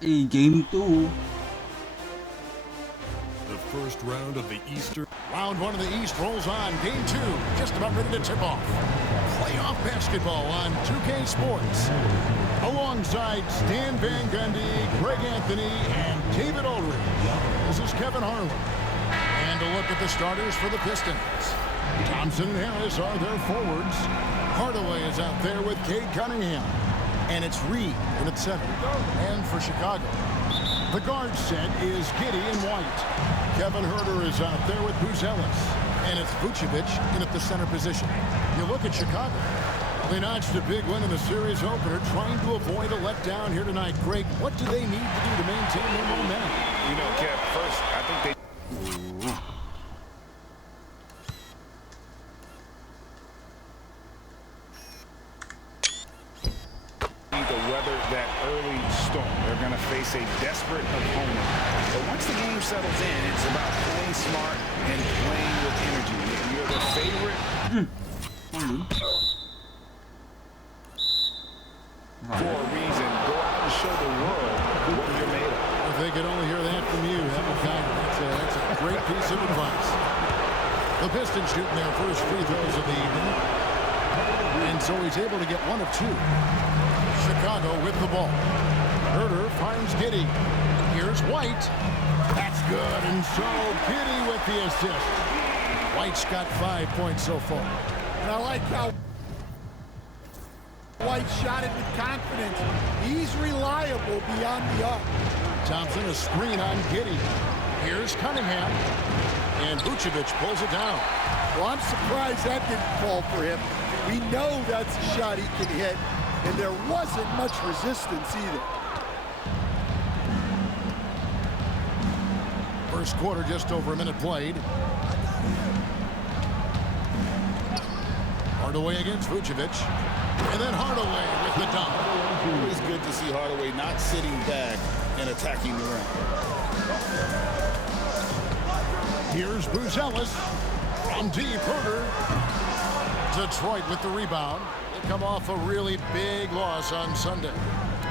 Game 2. The first round of the Eastern. Round one of the East rolls on. Game 2 just about ready to tip off. Playoff basketball on 2K Sports. Alongside Stan Van Gundy, Greg Anthony, and David Ulrich. This is Kevin Harlan. And a look at the starters for the Pistons. Thompson and Harris are their forwards. Hardaway is out there with Cade Cunningham. And it's Reed in at center. And for Chicago, the guard set is Giddey and White. Kevin Huerter is out there with Buzelis. And it's Vucevic in at the center position. You look at Chicago. They notched a big win in the series opener, trying to avoid a letdown here tonight. Greg, what do they need to do to maintain their momentum? You know, Kev, first, I think they... need to weather that early storm. They're going to face a desperate opponent. But once the game settles in, it's about playing smart and playing with energy. If you're the favorite... For a reason, go out and show the world what you're made of. If they could only hear that from you, that's a great piece of advice. The Pistons shooting their first free throws of the evening. And so he's able to get one of two. Chicago with the ball. Huerter finds Giddey. Here's White. That's good. And so Giddey with the assist. White's got 5 points so far. And I like how White shot it with confidence. He's reliable beyond the arc. Thompson, a screen on Giddey. Here's Cunningham. And Vucevic pulls it down. Well, I'm surprised that didn't fall for him. We know that's a shot he can hit, and there wasn't much resistance either. First quarter, just over a minute played. Hardaway against Vucevic. And then Hardaway with the dunk. Always good to see Hardaway not sitting back and attacking the rim. Here's Buzelis from deep. Huerter. Detroit with the rebound. They come off a really big loss on Sunday.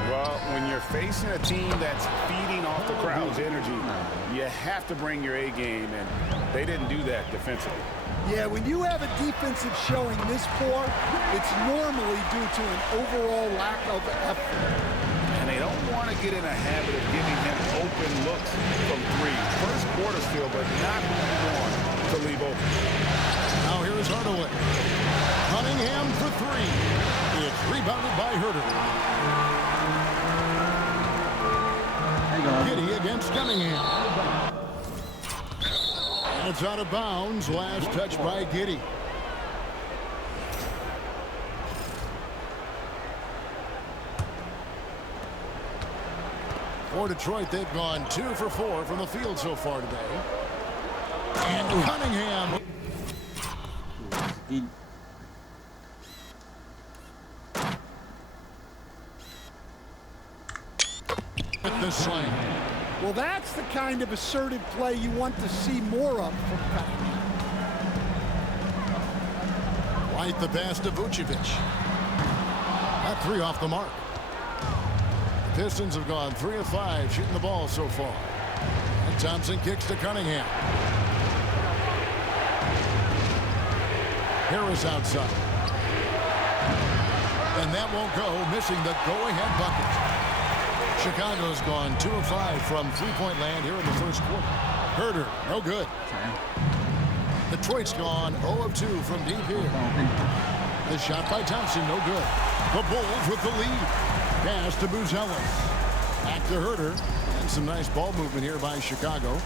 Well, when you're facing a team that's feeding off the crowd's energy, you have to bring your A game, and they didn't do that defensively. Yeah, when you have a defensive showing this poor, it's normally due to an overall lack of effort. And they don't want to get in a habit of giving him open looks from three. First quarter still, but not who you want to leave open. Now here's Hardaway. Cunningham for three. It's rebounded by Huerter. Giddey against Cunningham. And it's out of bounds. Last touch by Giddey. For Detroit, they've gone 2 for 4 from the field so far today. And Cunningham. With the slam. Well, that's the kind of assertive play you want to see more of from Cunningham. White the pass to Vucevic. That three off the mark. The Pistons have gone 3 of 5 shooting the ball so far. And Thompson kicks to Cunningham. Harris outside. And that won't go, missing the go-ahead bucket. Chicago's gone 2 of 5 from three-point land here in the first quarter. Huerter, no good. Detroit's gone 0 of 2 from deep here. The shot by Thompson, no good. The Bulls with the lead. Pass to Buzelis. Back to Huerter. And some nice ball movement here by Chicago.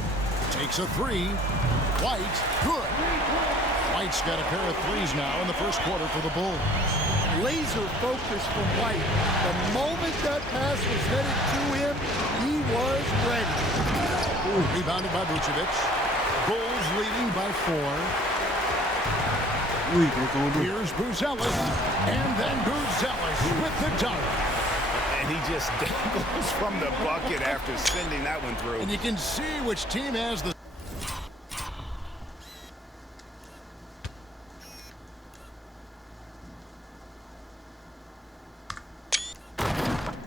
Takes a three. White, good. White's got a pair of threes now in the first quarter for the Bulls. Laser focus from White. The moment that pass was headed to him, he was ready. Rebounded by Vucevic. Bulls leading by 4. Here's Buzelis. And then Buzelis with the dunk. And he just dangles from the bucket after sending that one through. And you can see which team has the...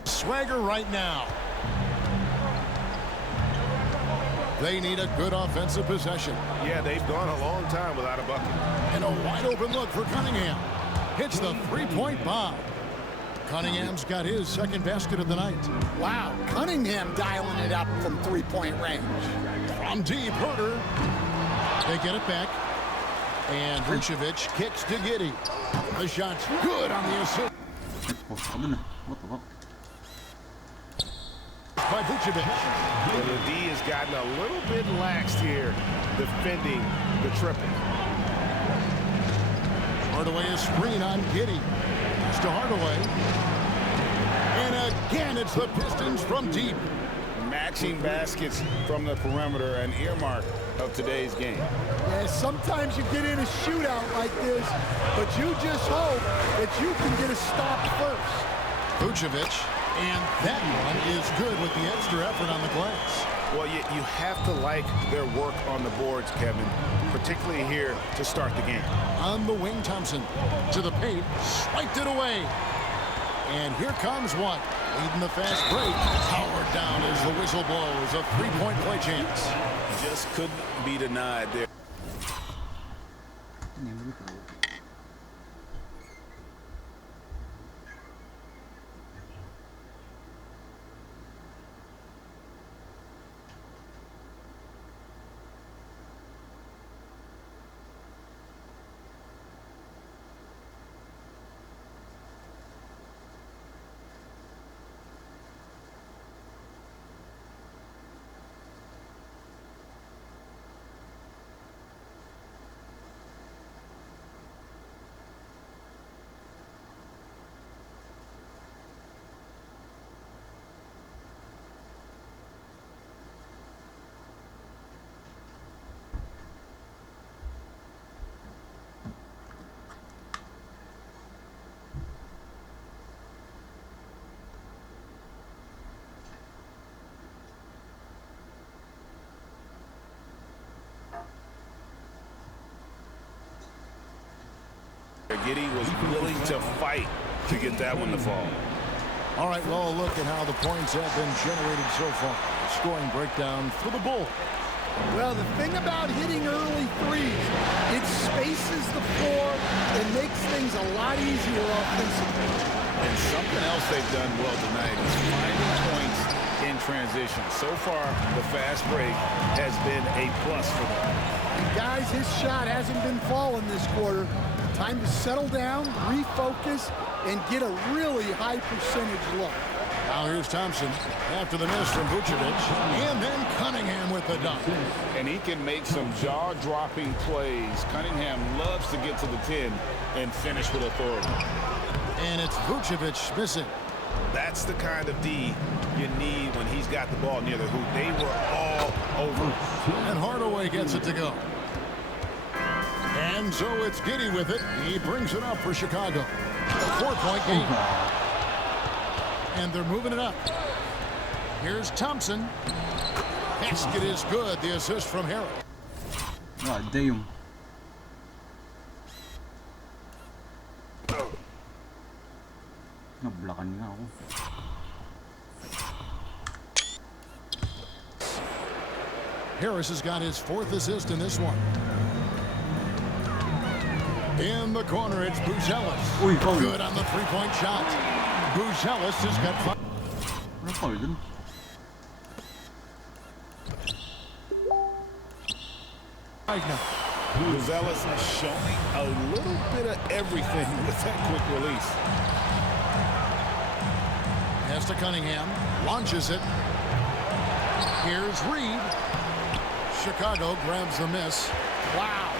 Swagger right now. They need a good offensive possession. Yeah, they've gone a long time without a bucket. And a wide open look for Cunningham. Hits the three-point bomb. Cunningham's got his second basket of the night. Wow, Cunningham dialing it up from three-point range. From deep, Herter. They get it back. And Vucevic kicks to Giddey. The shot's good on the assist. What the fuck? By Vucevic. Well, the D has gotten a little bit laxed here, defending the triple. Hardaway is screen on Giddey. It's to Hardaway. And again, it's the Pistons from deep. Matching baskets from the perimeter, an earmark of today's game. Yeah, sometimes you get in a shootout like this, but you just hope that you can get a stop first. Vucevic, and that one is good with the extra effort on the glass. Well, you have to like their work on the boards, Kevin, particularly here to start the game. On the wing, Thompson to the paint, swiped it away. And here comes one, leading the fast break. Powered down as the whistle blows. A three-point play chance. Just couldn't be denied there. Giddey was willing to fight to get that one to fall. All right, well, look at how the points have been generated so far. Scoring breakdown for the Bulls. Well, the thing about hitting early threes, it spaces the floor and makes things a lot easier offensively. And something else they've done well tonight is finding points in transition. So far, the fast break has been a plus for them. Guys, his shot hasn't been falling this quarter. Time to settle down, refocus, and get a really high percentage look. Now here's Thompson after the miss from Vucevic. And then Cunningham with the dunk. And he can make some jaw-dropping plays. Cunningham loves to get to the 10 and finish with authority. And it's Vucevic missing. That's the kind of D you need when he's got the ball near the hoop. They were all over. And Hardaway gets it to go. And so it's Giddey with it. He brings it up for Chicago. A 4-point game. And they're moving it up. Here's Thompson. Basket is good. The assist from Harris. Ah, damn. Nablakan nga ako. Harris has got his fourth assist in this one. In the corner, it's Buzelis. Good on the three-point shot. Buzelis has got 5. Ano foul dun? Buzelis is showing a little bit of everything with that quick release. Pass to Cunningham. Launches it. Here's Reed. Chicago grabs the miss. Wow.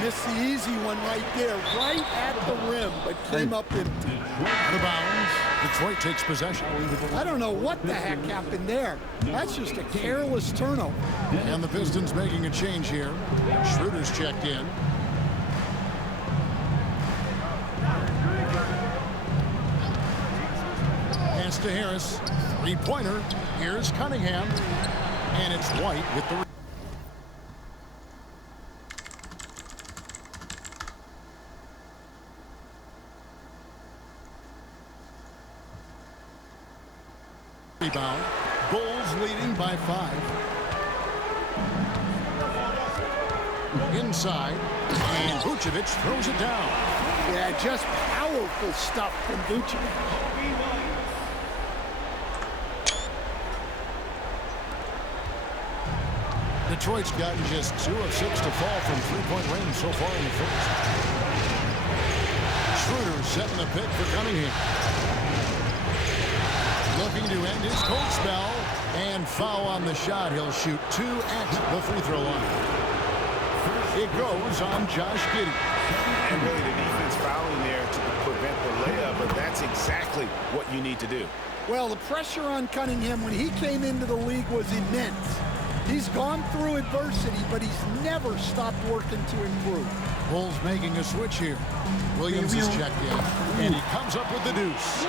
Missed the easy one right there, right at the rim, but came up empty. Out of bounds. Detroit takes possession. I don't know what the heck happened there. That's just a careless turnover. And the Pistons making a change here. Schroeder's checked in. Pass to Harris. Three-pointer. Here's Cunningham. And it's White with the rebound. Bulls leading by 5. Inside, and Vucevic throws it down. Yeah, just powerful stuff from Vucevic. Detroit's gotten just 2 of 6 to fall from three-point range so far in the first. Schroeder setting the pick for Cunningham. Looking to end his cold spell, and foul on the shot. He'll shoot 2 at the free throw line. It goes on Josh Giddey. And really the defense fouling there to prevent the layup, but that's exactly what you need to do. Well, the pressure on Cunningham when he came into the league was immense. He's gone through adversity, but he's never stopped working to improve. Bulls making a switch here. Williams is checked in, and he comes up with the deuce.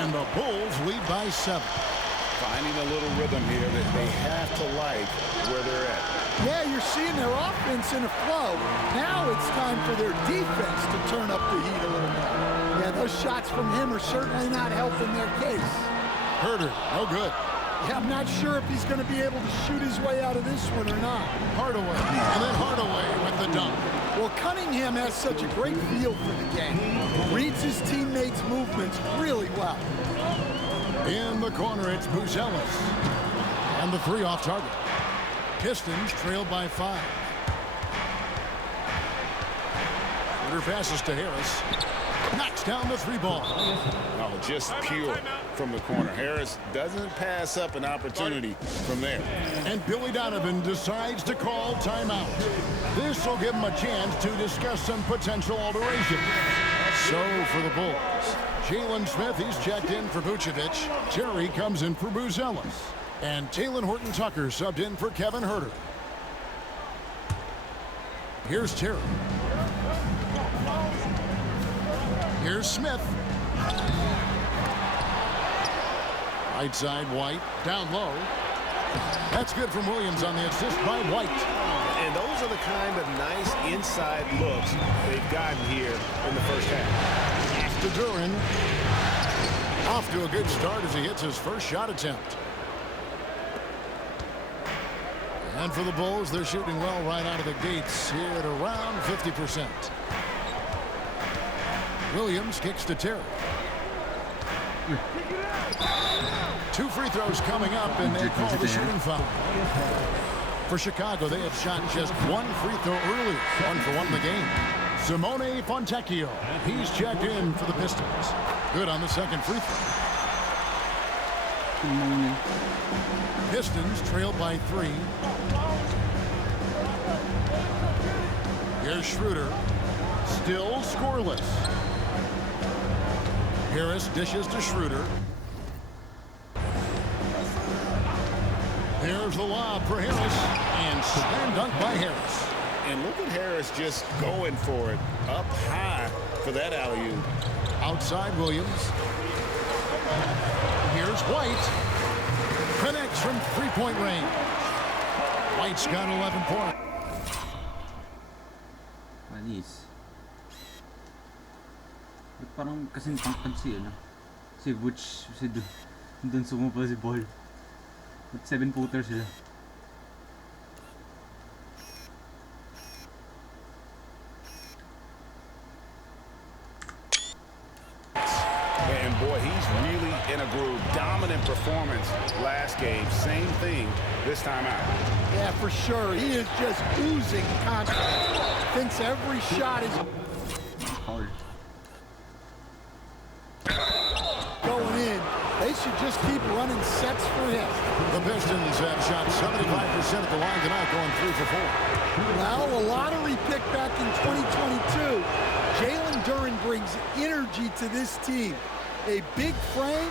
And the Bulls lead by 7. Finding a little rhythm here that they have to like where they're at. Yeah, you're seeing their offense in a flow. Now it's time for their defense to turn up the heat a little more. Yeah, those shots from him are certainly not helping their case. Herter, no good. Yeah, I'm not sure if he's going to be able to shoot his way out of this one or not. Hardaway, and then Hardaway with the dunk. Well, Cunningham has such a great feel for the game. Reads his teammates' movements really well. In the corner, it's Buzelis. And the 3 off target. Pistons trailed by 5. Shooter passes to Harris. Knocks down the 3 ball. Oh, just pure from the corner. Harris doesn't pass up an opportunity from there. And Billy Donovan decides to call timeout. This will give him a chance to discuss some potential alterations. So for the Bulls, Jalen Smith, he's checked in for Vucevic. Terry comes in for Buzelis. And Talen Horton-Tucker subbed in for Kevin Herter. Here's Terry. Here's Smith. Right side, White. Down low. That's good from Williams on the assist by White. And those are the kind of nice inside looks they've gotten here in the first half. To Duran. Off to a good start as he hits his first shot attempt. And for the Bulls, they're shooting well right out of the gates here at around 50%. Williams kicks to Terry. 2 free throws coming up, and they call the shooting foul. For Chicago, they have shot just 1 free throw early. 1 for 1 in the game. Simone Fontecchio. He's checked in for the Pistons. Good on the second free throw. Pistons trailed by 3. Here's Schroeder. Still scoreless. Harris dishes to Schroeder. Here's the lob for Harris. And slam dunk by Harris. And look at Harris just going for it up high for that alley-oop. Outside Williams. Here's White. Connects from 3-point range. White's got 11 points. Manis. Parang kasing tangkad si ano. Si Butch, si dun sumupal si Ball. At 7-footer sila. And boy, he's really in a groove. Dominant performance last game. Same thing this time out. Yeah, for sure. He is just oozing confidence. Thinks every shot is Hard. going in. They should just keep running sets for him. The Pistons have shot 75% at the line tonight, going 3 for 4. Well, a lottery pick back in 2022. Jalen Duran brings energy to this team. A big frame,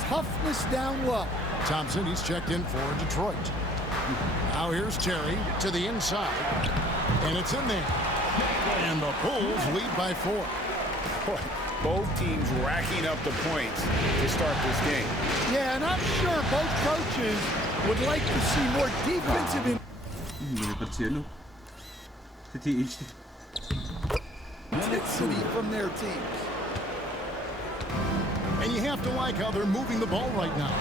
toughness down low. Thompson, he's checked in for Detroit. Now here's Terry to the inside. And it's in there. And the Bulls lead by 4. Boy, both teams racking up the points to start this game. Yeah, and I'm sure both coaches would like to see more defensive intensity from their teams. And you have to like how they're moving the ball right now.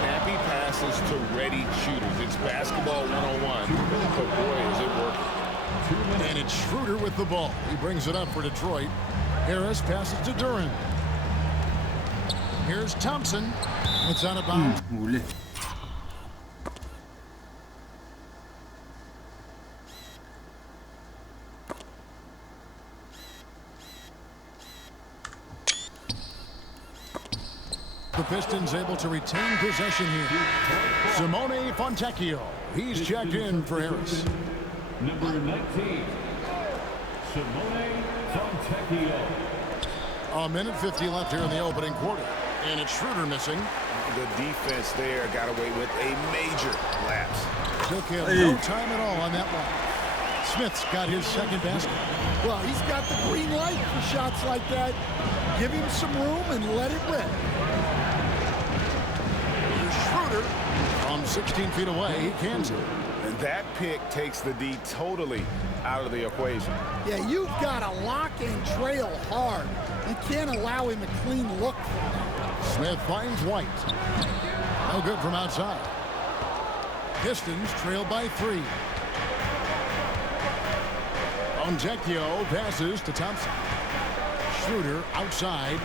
snappy passes to ready shooters. It's basketball 101, but boy, is it working. And it's Schroeder with the ball. He brings it up for Detroit. Harris passes to Duran. Here's Thompson. It's out of bounds. Huli. The Pistons able to retain possession here. Simone Fontecchio. He's checked in for Harris. Number 19, Simone Fontecchio. A minute 50 left here in the opening quarter. And it's Schroeder missing. The defense there got away with a major lapse. Took him no time at all on that one. Smith's got his second basket. Well, he's got the green light for shots like that. Give him some room and let it rip. Here's Schroeder from 16 feet away. He cans it. And that pick takes the D totally out of the equation. Yeah, you've got to lock and trail hard. You can't allow him a clean look from that. Smith finds White. No good from outside. Pistons trail by 3. Fontecchio passes to Thompson. Schroeder outside.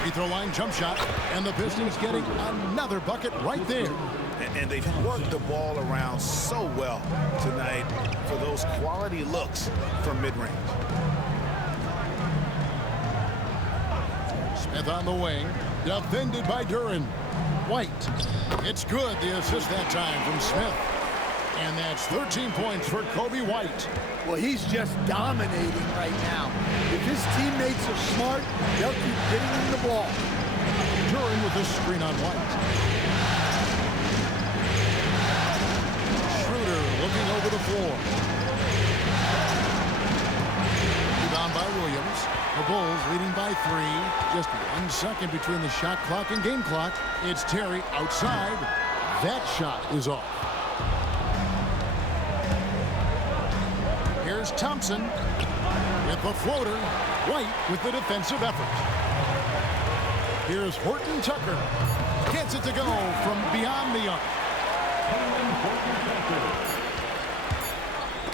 Free throw line jump shot. And the Pistons getting another bucket right there. And they've worked the ball around so well tonight for those quality looks from mid-range. Smith on the wing. Defended by Duran. White. It's good. The assist that time from Smith. And that's 13 points for Kobe White. Well, he's just dominating right now. If his teammates are smart, they'll keep getting him the ball. Duran with the screen on White. Schroeder looking over the floor. Rebound by Williams. The Bulls leading by 3. Just 1 second between the shot clock and game clock. It's Terry outside. That shot is off. Here's Thompson with the floater. White with the defensive effort. Here's Horton Tucker. Gets it to go from beyond the arc.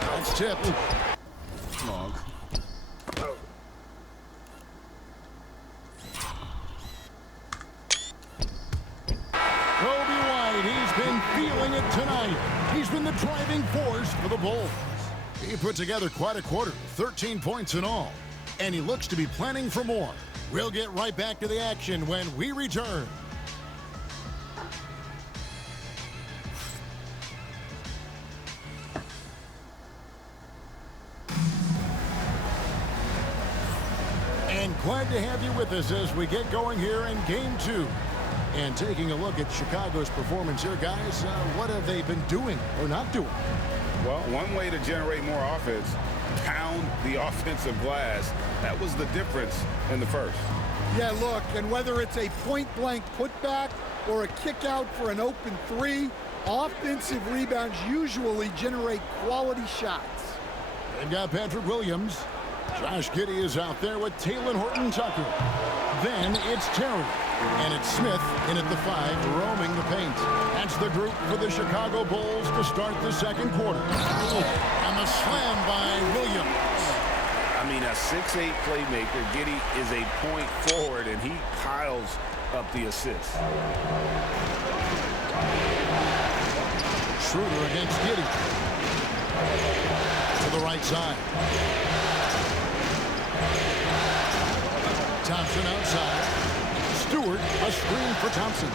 That's tipped. Log. Kobe White, he's been feeling it tonight. He's been the driving force for the Bulls. He put together quite a quarter, 13 points in all. And he looks to be planning for more. We'll get right back to the action when we return. And glad to have you with us as we get going here in Game 2. And taking a look at Chicago's performance here, guys, what have they been doing or not doing? Well, one way to generate more offense, pound the offensive glass. That was the difference in the first. Yeah, look, and whether it's a point-blank putback or a kick out for an open 3, offensive rebounds usually generate quality shots. They've got Patrick Williams. Josh Giddey is out there with Talen Horton-Tucker. Then it's Terry. And it's Smith in at the 5, roaming the paint. That's the group for the Chicago Bulls to start the second quarter. And the slam by Williams. I mean, a 6'8" playmaker. Giddey is a point forward, and he piles up the assist. Schroeder against Giddey. To the right side. Thompson outside. Stewart, a screen for Thompson.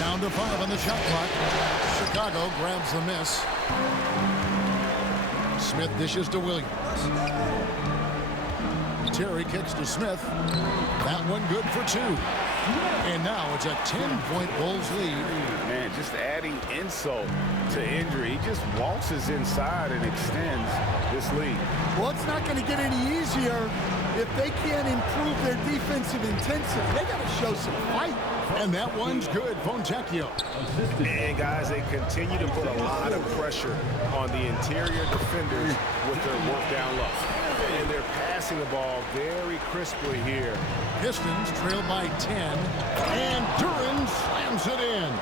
Down to 5 on the shot clock. Chicago grabs the miss. Smith dishes to Williams. Terry kicks to Smith. That one good for 2. And now it's a 10-point Bulls lead. Man, just adding insult to injury. He just waltzes inside and extends this lead. Well, it's not going to get any easier if they can't improve their defensive intensity. They got to show some fight. And that one's good. Fontecchio. And guys, they continue to put a lot of pressure on the interior defenders with their work down low. And they're passing the ball very crisply here. Pistons trail by 10. And Duran slams Jams it in.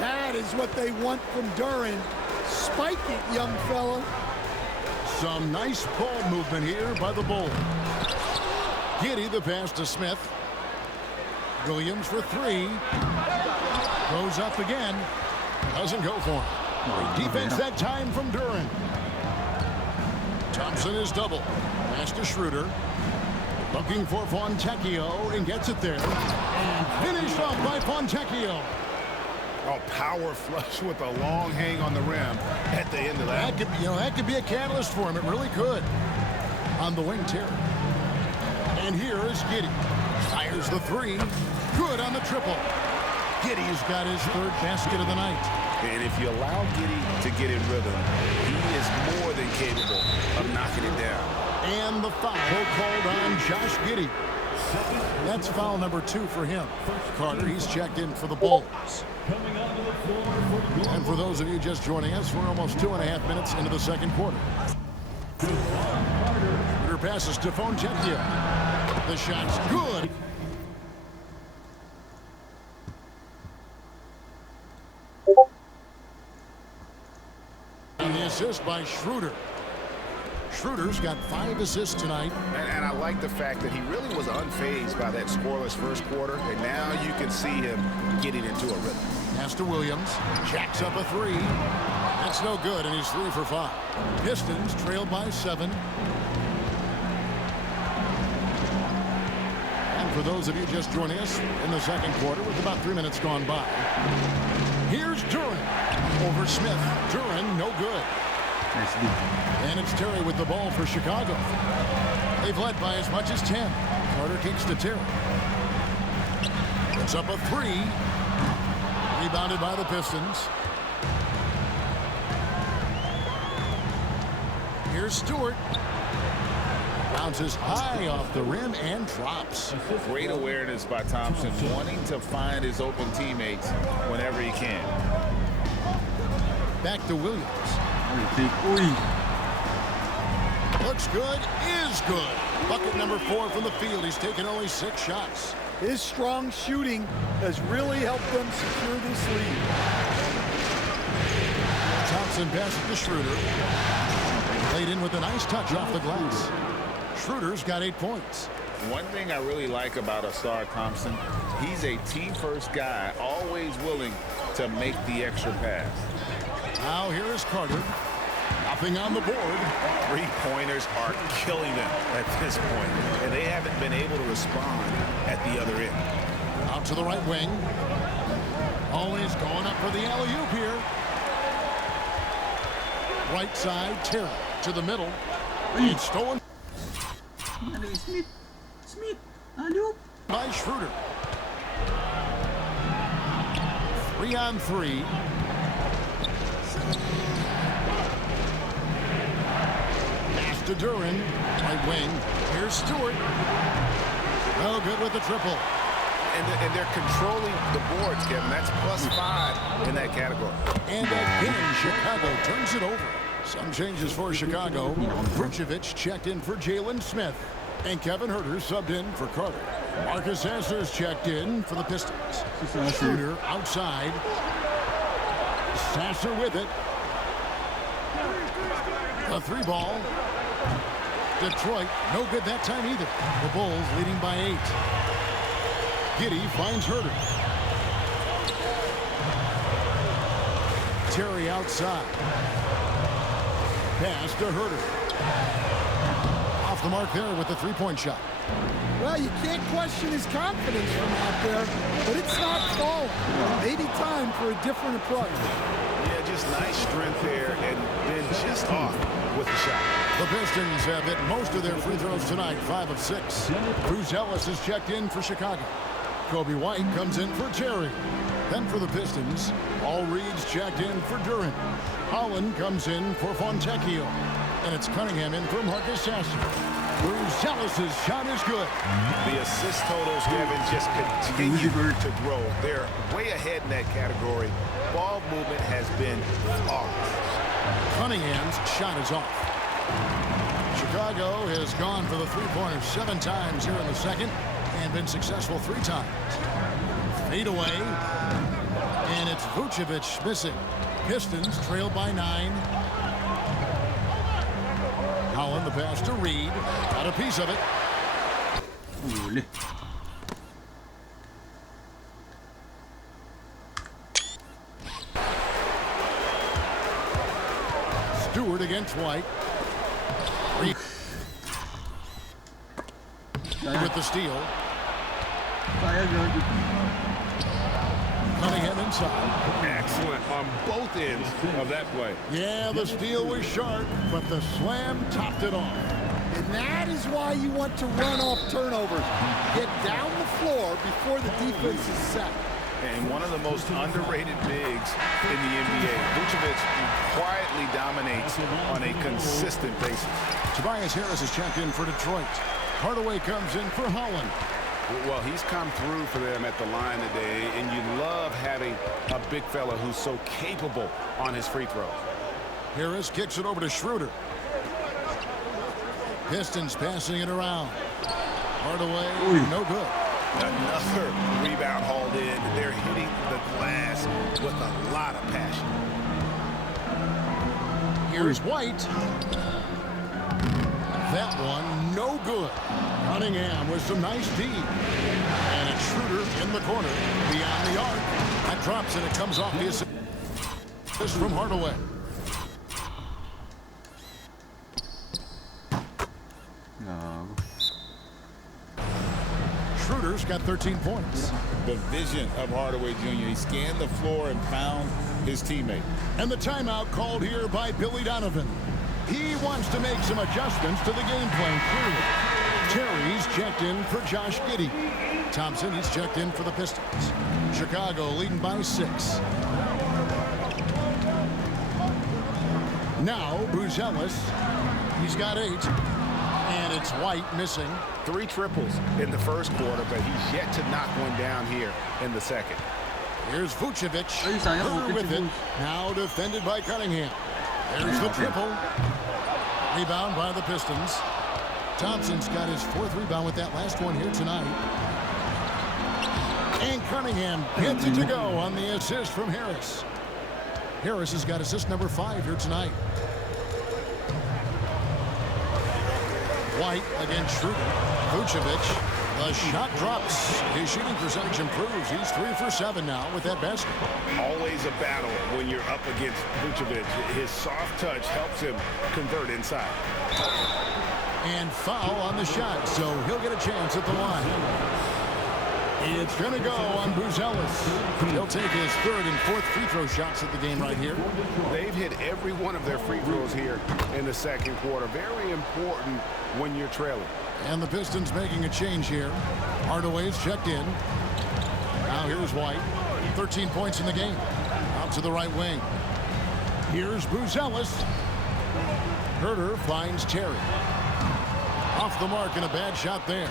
That is what they want from Duran. Spike it, young fella. Some nice ball movement here by the Bulls. Giddey the pass to Smith. Williams for three. Goes up again. Doesn't go for him. Great defense that time from Duran. Thompson is double. Pass to Schroeder. Looking for Fontecchio and gets it there. And finished off by Fontecchio. Oh, power flush with a long hang on the rim at the end of that. That could be a catalyst for him. It really could. On the wing, Terry. And here is Giddey. Fires the three. Good on the triple. Giddey's got his third basket of the night. And if you allow Giddey to get in rhythm, he is more than capable of knocking it down. And the foul called on Josh Giddey. That's foul number 2 for him. Carter, he's checked in for the Bulls. And for those of you just joining us, we're almost 2.5 minutes into the second quarter. Carter passes to Fontecchio. The shot's good. And the assist by Schroeder. Schroeder's got 5 assists tonight. And I like the fact that he really was unfazed by that scoreless first quarter, and now you can see him getting into a rhythm. Pass to Williams. Jacks up a 3. That's no good, and he's 3 for 5. Pistons trailed by 7. And for those of you just joining us in the second quarter, with about 3 minutes gone by, here's Duran over Smith. Duran, no good. And it's Terry with the ball for Chicago. They've led by as much as 10. Carter kicks to Terry. It's up a 3. Rebounded by the Pistons. Here's Stewart. Bounces high off the rim and drops. Great awareness by Thompson, wanting to find his open teammates whenever he can. Back to Williams. Looks good, is good. Bucket number 4 from the field. He's taken only 6 shots. His strong shooting has really helped them secure this lead. Thompson passes to Schroeder. Played in with a nice touch off the glass. Schroeder's got 8 points. One thing I really like about Asar Thompson, he's a team-first guy, always willing to make the extra pass. Now here is Carter. Nothing on the board. Three-pointers are killing them at this point, and they haven't been able to respond at the other end. Out to the right wing. Always going up for the alley-oop here. Right side, Terry to the middle. Lead stolen Smith, alley-oop. by Schroeder. 3-on-3. Pass to Duran. Right wing. Here's Stewart. No good with the triple. And they're controlling the boards, Kevin. That's +5 in that category. And again, Chicago turns it over. Some changes for Chicago. Vucevic checked in for Jalen Smith. And Kevin Huerter subbed in for Carter. Marcus Sasser's checked in for the Pistons. Schroeder outside. Sasser with it. A 3-ball. Detroit, no good that time either. The Bulls leading by 8. Giddey finds Huerter. Terry outside. Pass to Huerter. Off the mark there with the 3-point shot. Well, you can't question his confidence from out there, but it's not falling. Maybe time for a different approach. Yeah, just nice strength there, and then just off with the shot. The Pistons have hit most of their free throws tonight, 5 of 6. Bruce Ellis is checked in for Chicago. Kobe White comes in for Terry. Then for the Pistons, Paul Reed's checked in for Duran. Holland comes in for Fontecchio. And it's Cunningham in for Marcus Sasser. Bruce Ellis's shot is good. The assist totals, Kevin, just continue to grow. They're way ahead in that category. Ball movement has been flawless. Cunningham's shot is off. Chicago has gone for the 3-pointer 7 times here in the second and been successful 3 times. Fade away. And it's Vucevic missing. Pistons trail by 9. Holland the pass to Reed. Got a piece of it. Uli. Stewart against White. Reed with the steal. Sayang yun. Cunningham inside. Excellent on both ends of that play. Yeah, the steal was sharp, but the slam topped it off. And that is why you want to run off turnovers. Get down the floor before the defense is set. And one of the most underrated bigs in the NBA. Vucevic quietly dominates on a consistent basis. Tobias Harris is checked in for Detroit. Hardaway comes in for Holland. Well, he's come through for them at the line today, and you love having a big fella who's so capable on his free throws. Harris kicks it over to Schroeder. Pistons passing it around. Hardaway, no good. Another rebound hauled in. They're hitting the glass with a lot of passion. Here's White. That one, no good. Cunningham with some nice D. And it's Schroeder in the corner, beyond the arc. That drops and it comes off the assist from Hardaway. No. Schroeder's got 13 points. The vision of Hardaway Jr. He scanned the floor and found his teammate. And the timeout called here by Billy Donovan. He wants to make some adjustments to the game plan, clearly. Terry's checked in for Josh Giddey. Thompson, he's checked in for the Pistons. Chicago leading by 6. Now, Bruce Ellis. He's got 8. And it's White missing. 3 triples in the first quarter, but he's yet to knock one down here in the second. Here's Vucevic. Ay, sayang, Herder with it. Now defended by Cunningham. There's the triple. Rebound by the Pistons. Thompson's got his 4th rebound with that last one here tonight. And Cunningham gets it to go on the assist from Harris. Harris has got assist number 5 here tonight. White against Schroeder. Vucevic. The shot drops. His shooting percentage improves. He's 3 for 7 now with that basket. Always a battle when you're up against Vucevic. His soft touch helps him convert inside. And foul on the shot, so he'll get a chance at the line. It's going to go on Bruce Ellis. He'll take his 3rd and 4th free throw shots at the game right here. They've hit every one of their free throws here in the second quarter. Very important when you're trailing. And the Pistons making a change here. Hardaway's checked in. Now here's White. 13 points in the game. Out to the right wing. Here's Bruce Ellis. Herder finds Terry. Off the mark and a bad shot there.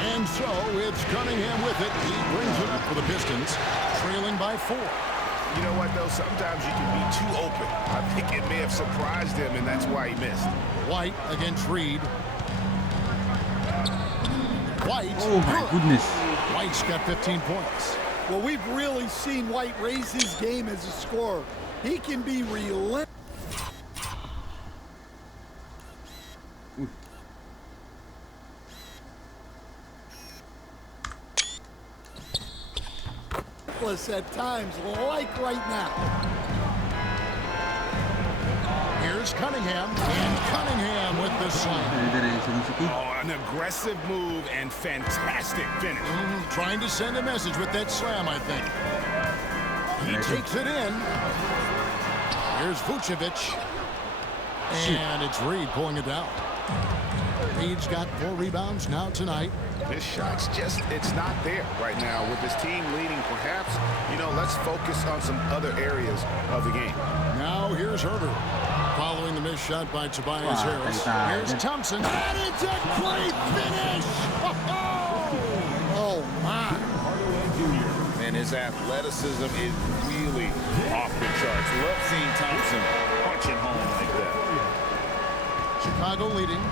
And so it's Cunningham with it. He brings it up for the Pistons, trailing by 4. You know what, though? Sometimes you can be too open. I think it may have surprised him, and that's why he missed. White against Reed. White. Oh my goodness. White's got 15 points. Well, we've really seen White raise his game as a scorer. He can be relentless at times, like right now. Here's Cunningham, and Cunningham with the slam. Oh, an aggressive move and fantastic finish. Trying to send a message with that slam, I think. He takes it in. Here's Vucevic. And it's Reed pulling it down. Reed's got 4 rebounds now tonight. This shot's just, it's not there right now. With his team leading, perhaps, let's focus on some other areas of the game. Now here's Herder. Following the missed shot by Tobias Harris. Here's Thompson. And it's a great finish! Oh, my. And his athleticism is really off the charts. Love seeing Thompson punching home like that. Chicago leading.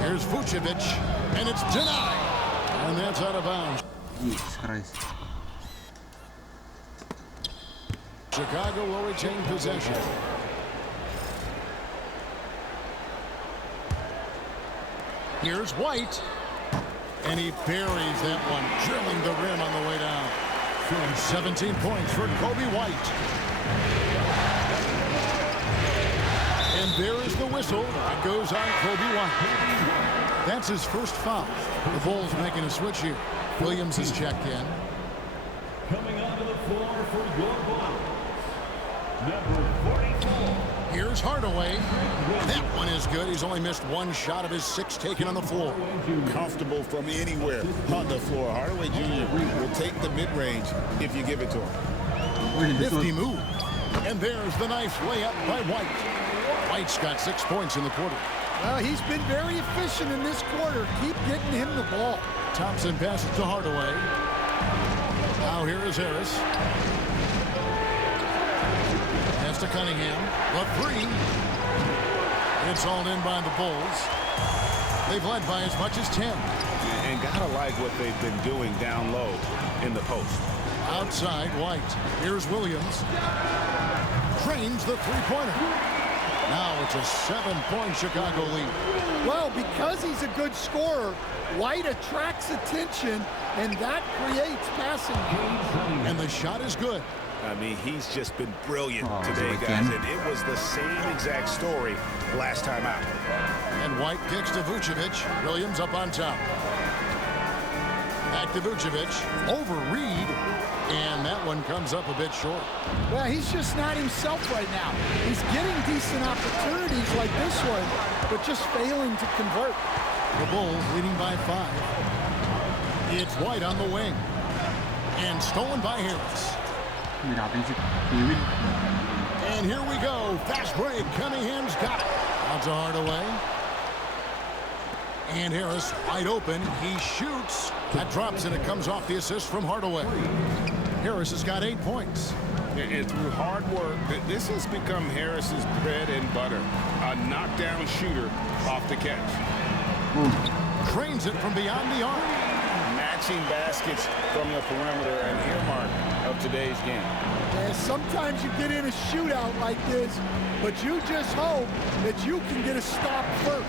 Here's Vucevic, and it's denied. And that's out of bounds. Jesus Christ. Chicago will retain possession. Here's White. And he buries that one, drilling the rim on the way down. 17 points for Kobe White. And there is the whistle. It goes on Kobe White. That's his first foul. The Bulls making a switch here. Williams has checked in. Coming onto the floor for your Bulls, number 44. Here's Hardaway. That one is good. He's only missed one shot of his 6 taken on the floor. Comfortable from anywhere on the floor. Hardaway Jr. will take the mid-range if you give it to him. 50 move. And there's the nice layup by White. White's got 6 points in the quarter. Well, he's been very efficient in this quarter. Keep getting him the ball. Thompson passes to Hardaway. Now here is Harris. Pass to Cunningham. The 3. It's all in by the Bulls. They've led by as much as 10. And gotta like what they've been doing down low in the post. Outside, White. Here's Williams. Drains the three-pointer. Now it's a 7-point Chicago lead. Well, because he's a good scorer, White attracts attention, and that creates passing. And the shot is good. I mean, he's just been brilliant today, guys. And it was the same exact story last time out. And White kicks to Vucevic. Williams up on top. Back to Vucevic. Over Reed. And that one comes up a bit short. Well, he's just not himself right now. He's getting decent opportunities like this one, but just failing to convert. The Bulls leading by 5. It's White on the wing. And stolen by Harris. And here we go. Fast break. Cunningham's got it. Out to Hardaway. And Harris wide open. He shoots. That drops, and it comes off the assist from Hardaway. Harris has got 8 points. And through hard work, this has become Harris's bread and butter. A knockdown shooter off the catch. Trains it from beyond the arc. Matching baskets from the perimeter, an earmark of today's game. Yeah, sometimes you get in a shootout like this, but you just hope that you can get a stop first.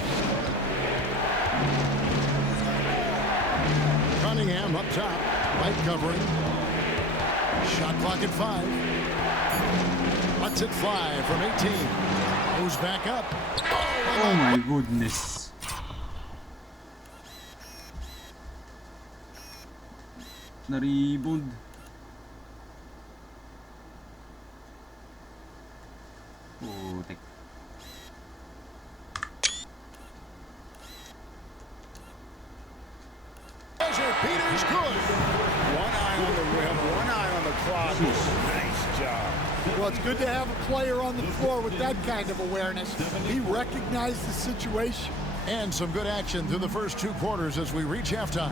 Cunningham up top. Light covering. Shot clock at 5. Lets it fly from 18. Goes back up. Oh my goodness. Na-rebound. Putik. Peters good. One eye on the rim, one eye on the clock. Nice job. Well, it's good to have a player on the floor with that kind of awareness. He recognized the situation. And some good action through the first 2 quarters as we reach halftime.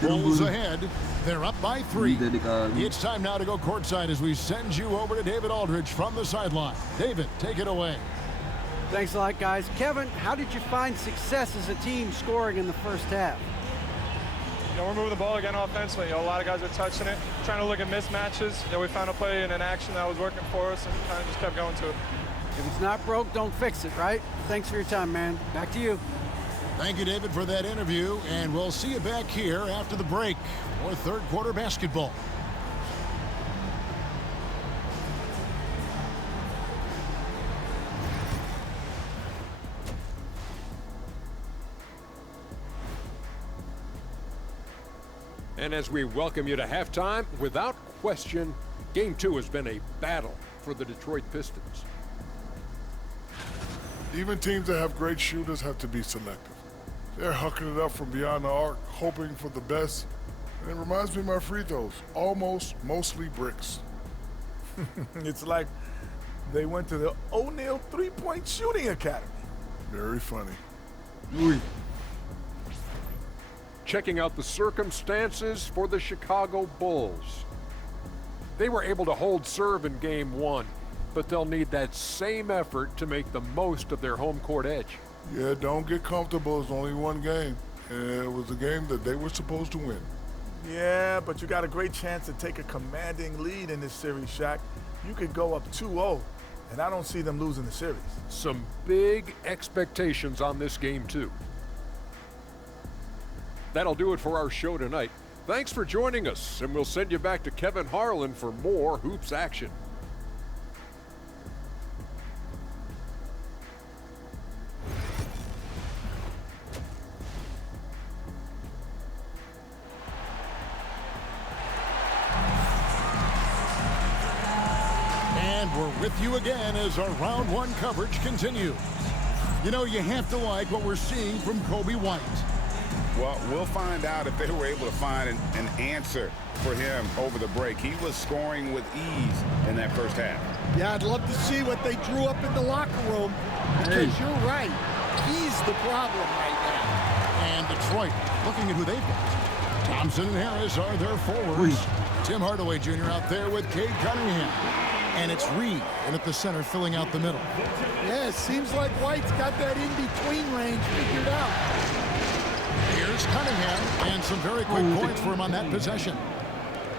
Bulls ahead. They're up by 3. It's time now to go courtside as we send you over to David Aldridge from the sideline. David, take it away. Thanks a lot, guys. Kevin, how did you find success as a team scoring in the first half? We're moving the ball again offensively. A lot of guys are touching it, trying to look at mismatches. We found a play in an action that was working for us and kind of just kept going to it. If it's not broke, don't fix it, right? Thanks for your time, man. Back to you. Thank you, David, for that interview, and we'll see you back here after the break for third quarter basketball. And as we welcome you to halftime, without question, Game 2 has been a battle for the Detroit Pistons. Even teams that have great shooters have to be selective. They're hucking it up from beyond the arc, hoping for the best. And it reminds me of my free throws, almost mostly bricks. It's like they went to the O'Neal three-point shooting academy. Very funny. Ui. Checking out the circumstances for the Chicago Bulls. They were able to hold serve in Game 1, but they'll need that same effort to make the most of their home court edge. Yeah, don't get comfortable. It's only one game. And it was a game that they were supposed to win. Yeah, but you got a great chance to take a commanding lead in this series, Shaq. you could go up 2-0, and I don't see them losing the series. Some big expectations on this game, too. That'll do it for our show tonight. Thanks for joining us, and we'll send you back to Kevin Harlan for more hoops action. And we're with you again as our round one coverage continues. You know, you have to like what we're seeing from Kobe White. Well, we'll find out if they were able to find an answer for him over the break. He was scoring with ease in that first half. Yeah, I'd love to see what they drew up in the locker room, because you're right. He's the problem right now. And Detroit, looking at who they've got. Thompson and Harris are their forwards. Tim Hardaway Jr. out there with Cade Cunningham. And it's Reed in at the center filling out the middle. Yeah, it seems like White's got that in-between range figured out. Here's Cunningham, and some very quick points for him on that possession.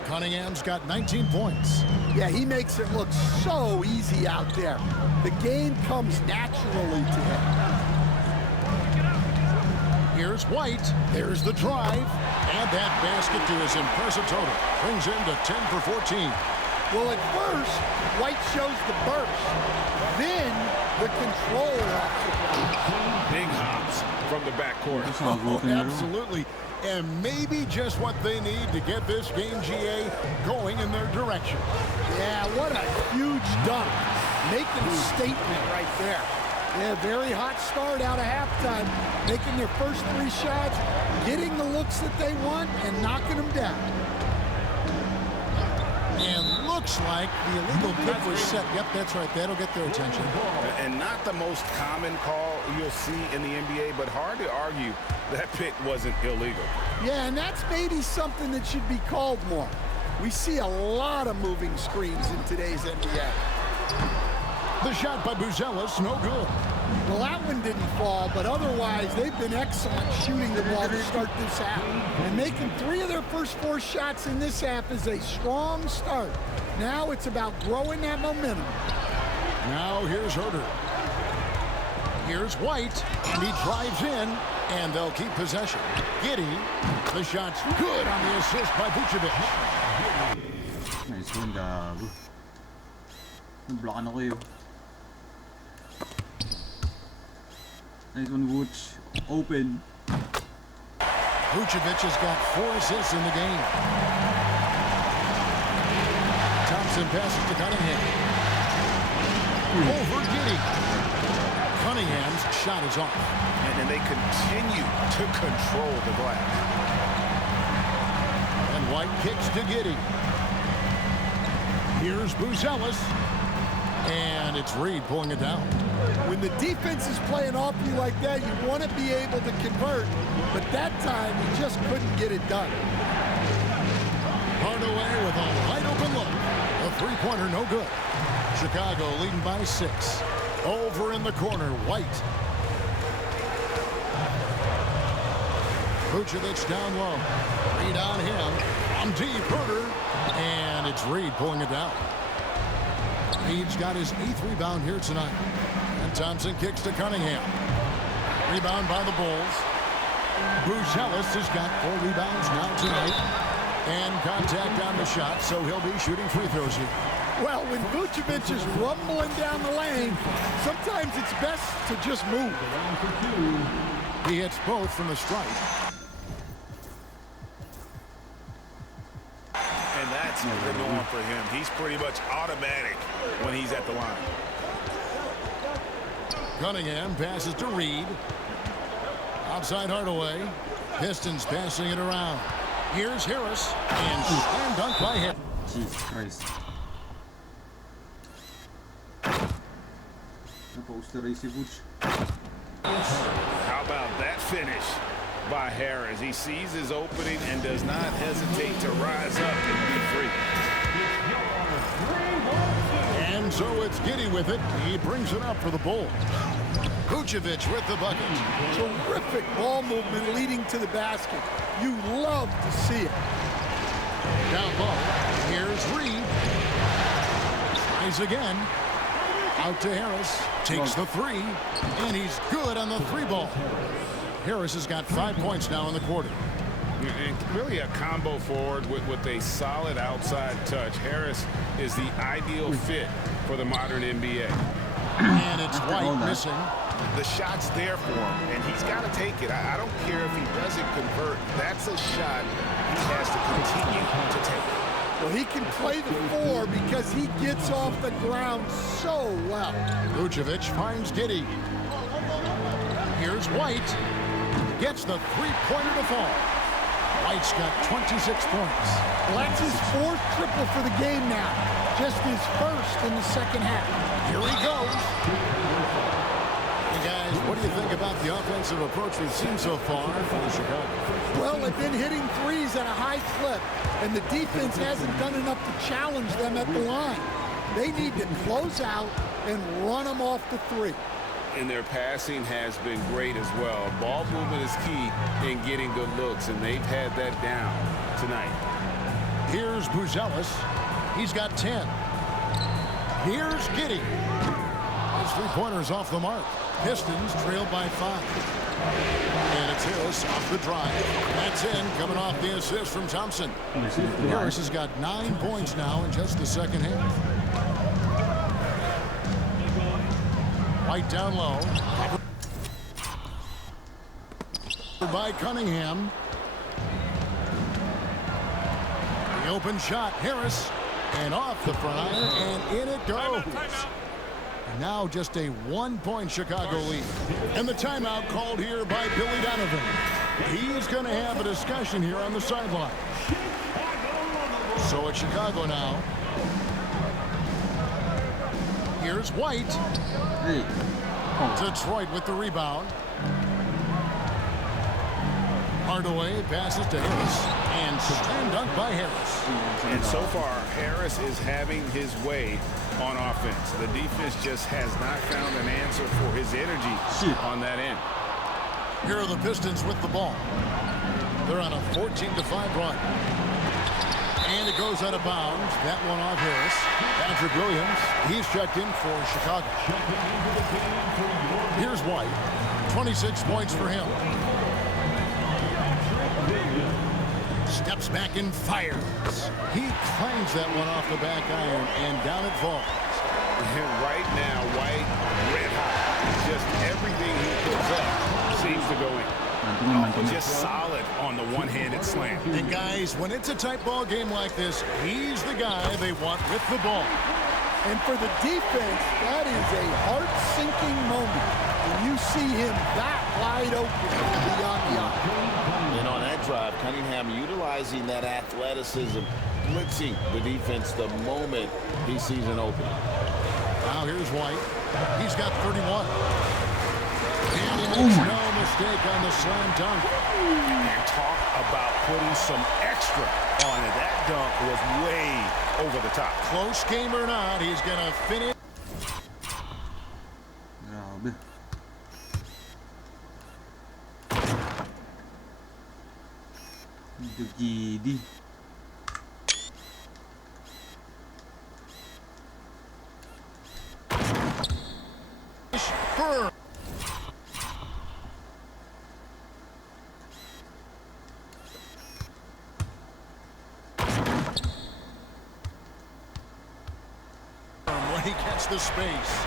Cunningham's got 19 points. Yeah, he makes it look so easy out there. The game comes naturally to him. Here's White. There's the drive. And that basket to his impressive total brings him to 10 for 14. Well, at first, White shows the burst. Then, the control off the play. Big hops from the backcourt. Oh, absolutely. And maybe just what they need to get this game, GA, going in their direction. Yeah, what a huge dunk. Making a statement right there. Yeah, very hot start out of halftime. Making their first 3 shots, getting the looks that they want, and knocking them down. And looks like the illegal pick was set. Yep, that's right. That'll get their attention. And not the most common call you'll see in the NBA, but hard to argue that pick wasn't illegal. Yeah, and that's maybe something that should be called more. We see a lot of moving screens in today's NBA. The shot by Buzelis, no good. Well, that one didn't fall, but otherwise they've been excellent shooting the ball to start this half. And making 3 of their first 4 shots in this half is a strong start. Now it's about growing that momentum. Now here's Herter. Here's White, and he drives in, and they'll keep possession. Giddey, the shot's good on the assist by Vucevic. Nice one, gago. Nablokan ako yun. Nice one, Vooch. Open. Vucevic has got 4 assists in the game. Thompson passes to Cunningham. Over Giddey. Cunningham's shot is off. And then they continue to control the glass. And White kicks to Giddey. Here's Buzelis. And it's Reed pulling it down. When the defense is playing off you like that, you want to be able to convert. But that time, he just couldn't get it done. Hardaway with a wide open look. A 3-pointer, no good. Chicago leading by 6. Over in the corner, White. Vucevic down low. Reed on him. On deep, Herter. And it's Reed pulling it down. Reed's got his 8th rebound here tonight. And Thompson kicks to Cunningham. Rebound by the Bulls. Buzelis has got 4 rebounds now tonight. And contact on the shot, so he'll be shooting free throws here. Well, when Vucevic is rumbling down the lane, sometimes it's best to just move. He hits both from the stripe. And that's the norm for him. He's pretty much automatic when he's at the line. Cunningham passes to Reed. Outside Hardaway. Pistons passing it around. Here's Harris. And slam dunk by him. Jesus Christ. How about that finish by Harris? He sees his opening and does not hesitate to rise up and be free. And so it's Giddey with it. He brings it up for the Bulls. Vucevic with the bucket. Terrific ball movement leading to the basket. You love to see it. Down low. Here's Reed. Tries again. Out to Harris. Takes the three. And he's good on the three ball. Harris has got 5 points now in the quarter. And really a combo forward with a solid outside touch. Harris is the ideal fit for the modern NBA. And it's White missing. The shot's there for him, and he's got to take it. I don't care if he doesn't convert. That's a shot he has to continue to take. Well, he can play the four because he gets off the ground so well. Vucevic finds Giddey. Here's White. Gets the three-pointer to fall. White's got 26 points. Well, that's his fourth triple for the game now. Just his first in the second half. Here he goes. Hey guys, what do you think about the offensive approach we've seen so far from Chicago? Well, they've been hitting threes at a high clip, and the defense hasn't done enough to challenge them at the line. They need to close out and run them off the three. And their passing has been great as well. Ball movement is key in getting good looks, and they've had that down tonight. Here's Buzelis. He's got 10. Here's Giddey. His three-pointer's off the mark. Pistons trail by 5. And it's Harris off the drive. That's in, coming off the assist from Thompson. Harris has got 9 points now in just the second half. White down low. By Cunningham. The open shot, Harris. And off the front iron, and in it goes. And now just a 1-point Chicago lead. And the timeout called here by Billy Donovan. He's going to have a discussion here on the sideline. So it's Chicago now. Here's White. Detroit with the rebound. Hardaway passes to Harris. And slam dunk by Harris. And so far, Harris is having his way on offense. The defense just has not found an answer for his energy on that end. Here are the Pistons with the ball. They're on a 14-5 run. And it goes out of bounds. That one off Harris. Patrick Williams, he's checked in for Chicago. Here's White. 26 points for him. Steps back and fires. He claims that one off the back iron, and down it falls. And right now, White, red hot. Just everything he puts up seems to go in. Just solid on the one-handed slam. And guys, when it's a tight ball game like this, he's the guy they want with the ball. And for the defense, that is a heart-sinking moment when you see him that wide open beyond the arc. And on that drive, Cunningham utilizing that athleticism, blitzing the defense the moment he sees an opening. Now here's White. He's got 31. And he makes no mistake on the slam dunk. And talk about putting some extra on it. That dunk was way over the top. Close game or not, he's going to finish. Gidi. When he gets the space.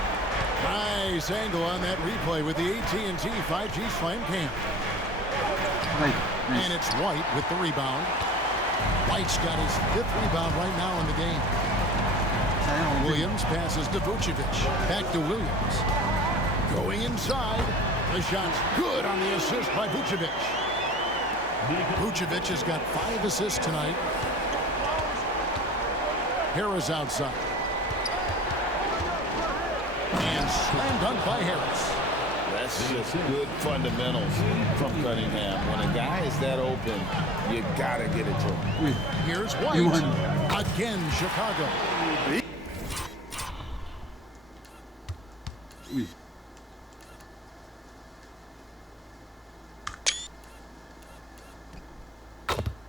Nice angle on that replay with the AT&T 5G Slam Cam. And it's White with the rebound. White's got his 5th rebound right now in the game. Williams passes to Vucevic. Back to Williams. Going inside. The shot's good on the assist by Vucevic. Vucevic has got 5 assists tonight. Harris outside. And slam dunk by Harris. That's just good fundamentals from Cunningham. When a guy is that open, you gotta get it to him. Here's White. Again, Chicago.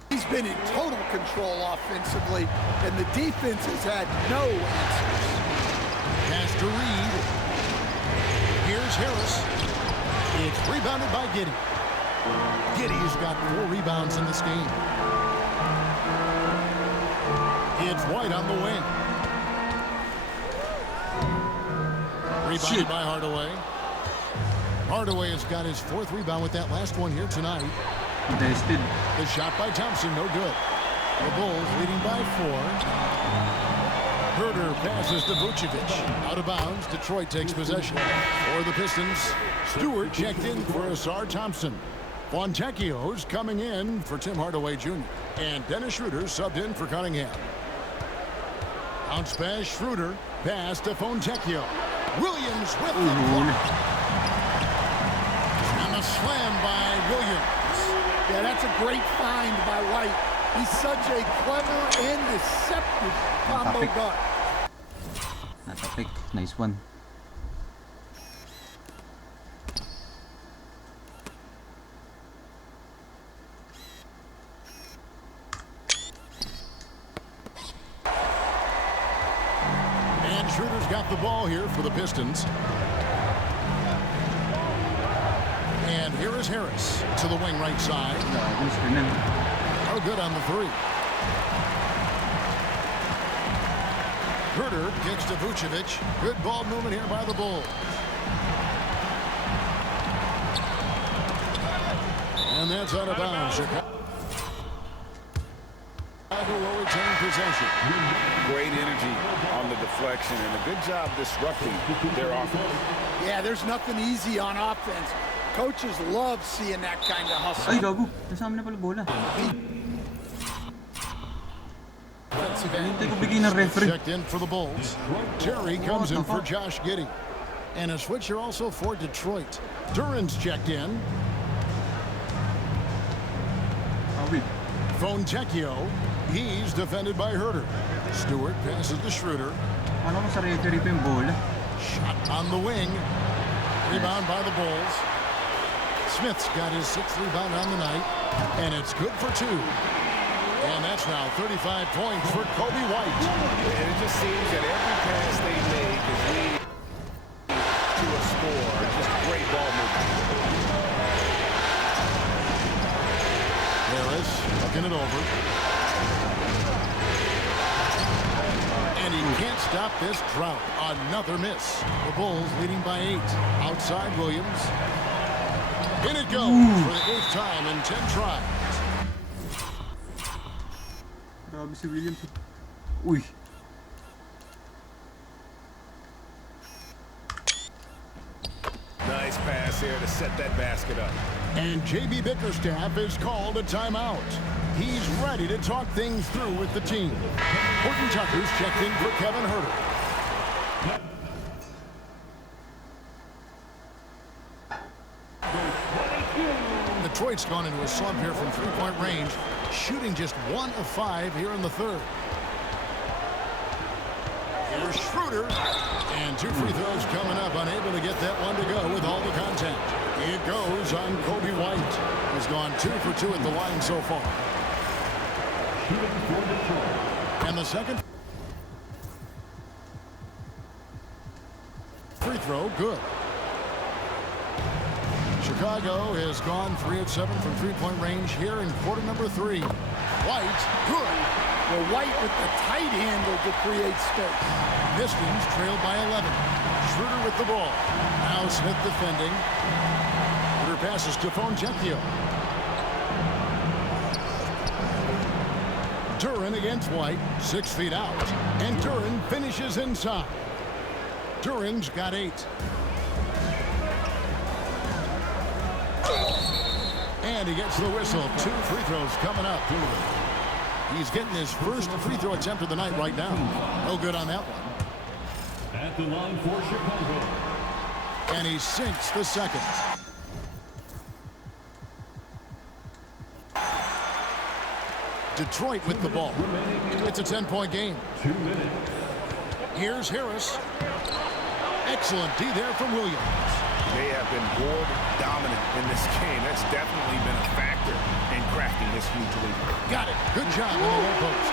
He's been in total control offensively, and the defense has had no answers. Pass to Reed. Here's Harris. It's rebounded by Giddey. Giddey's got 4 rebounds in this game. It's White on the wing. Rebounded by Hardaway. Hardaway has got his 4th rebound with that last one here tonight. Tested. The shot by Thompson, no good. The Bulls leading by 4. Herter passes to Vucevic. Out of bounds, Detroit takes possession. For the Pistons, Stewart checked in for Asar Thompson. Fontecchio's coming in for Tim Hardaway Jr. And Dennis Schroeder subbed in for Cunningham. Bounce pass, Schroeder. Pass to Fontecchio. Williams with the block. And the slam by Williams. Yeah, that's a great find by White. He's such a clever and deceptive combo guard. Natapik. Nice one. And Schroeder's got the ball here for the Pistons. And here is Harris to the wing right side. Oh, good on the 3. Herter kicks to Vucevic. Good ball movement here by the Bulls. And that's out of bounds. Chicago will retain possession. Great energy on the deflection and a good job disrupting their offense. Yeah, there's nothing easy on offense. Coaches love seeing that kind of hustle. Ay, gago. Nasama na pala bola. Checked in for the Bulls. Terry comes in for Josh Giddey. And a switcher also for Detroit. Duran's checked in. Fontecchio. He's defended by Herter. Stewart passes to Schroeder. Ano mo sa referee pa yung bola? Shot on the wing. Rebound by the Bulls. Smith's got his 6th rebound on the night. And it's good for 2. And that's now 35 points for Kobe White. And it just seems that every pass they make is leading to a score. Just great ball movement. Harris looking it over. And he can't stop this drought. Another miss. The Bulls leading by 8. Outside Williams. In it goes for the 8th time in 10 tries. Grabe si Williams. Uy. Nice pass here to set that basket up. And J.B. Bickerstaff is called a timeout. He's ready to talk things through with the team. Horton Tucker's checked in for Kevin Herter. Detroit's gone into a slump here from 3-point range, shooting just 1 of 5 here in the 3rd. Here's Schroeder, and 2 free throws coming up, unable to get that one to go with all the contact. It goes on Kobe White. He's gone 2 for 2 at the line so far. And the second free throw, good. Chicago has gone 3 of 7 from 3-point range here in quarter number 3. White, good. Well, White with the tight handle to create space. Pistons trailed by 11. Schroeder with the ball. Now Smith defending. Schroeder passes to Fontecchio. Duran against White, 6 feet out. And Duran finishes inside. Duran's got 8. And he gets the whistle. 2 free throws coming up. He's getting his first free throw attempt of the night right now. No good on that one. At the line for Chicago. And he sinks the second. Detroit with the ball. It's a 10-point game. 2 minutes. Here's Harris. Excellent D there from Williams. They have been board dominant in this game. That's definitely been a factor in crafting this huge lead. Got it. Good job on the low post.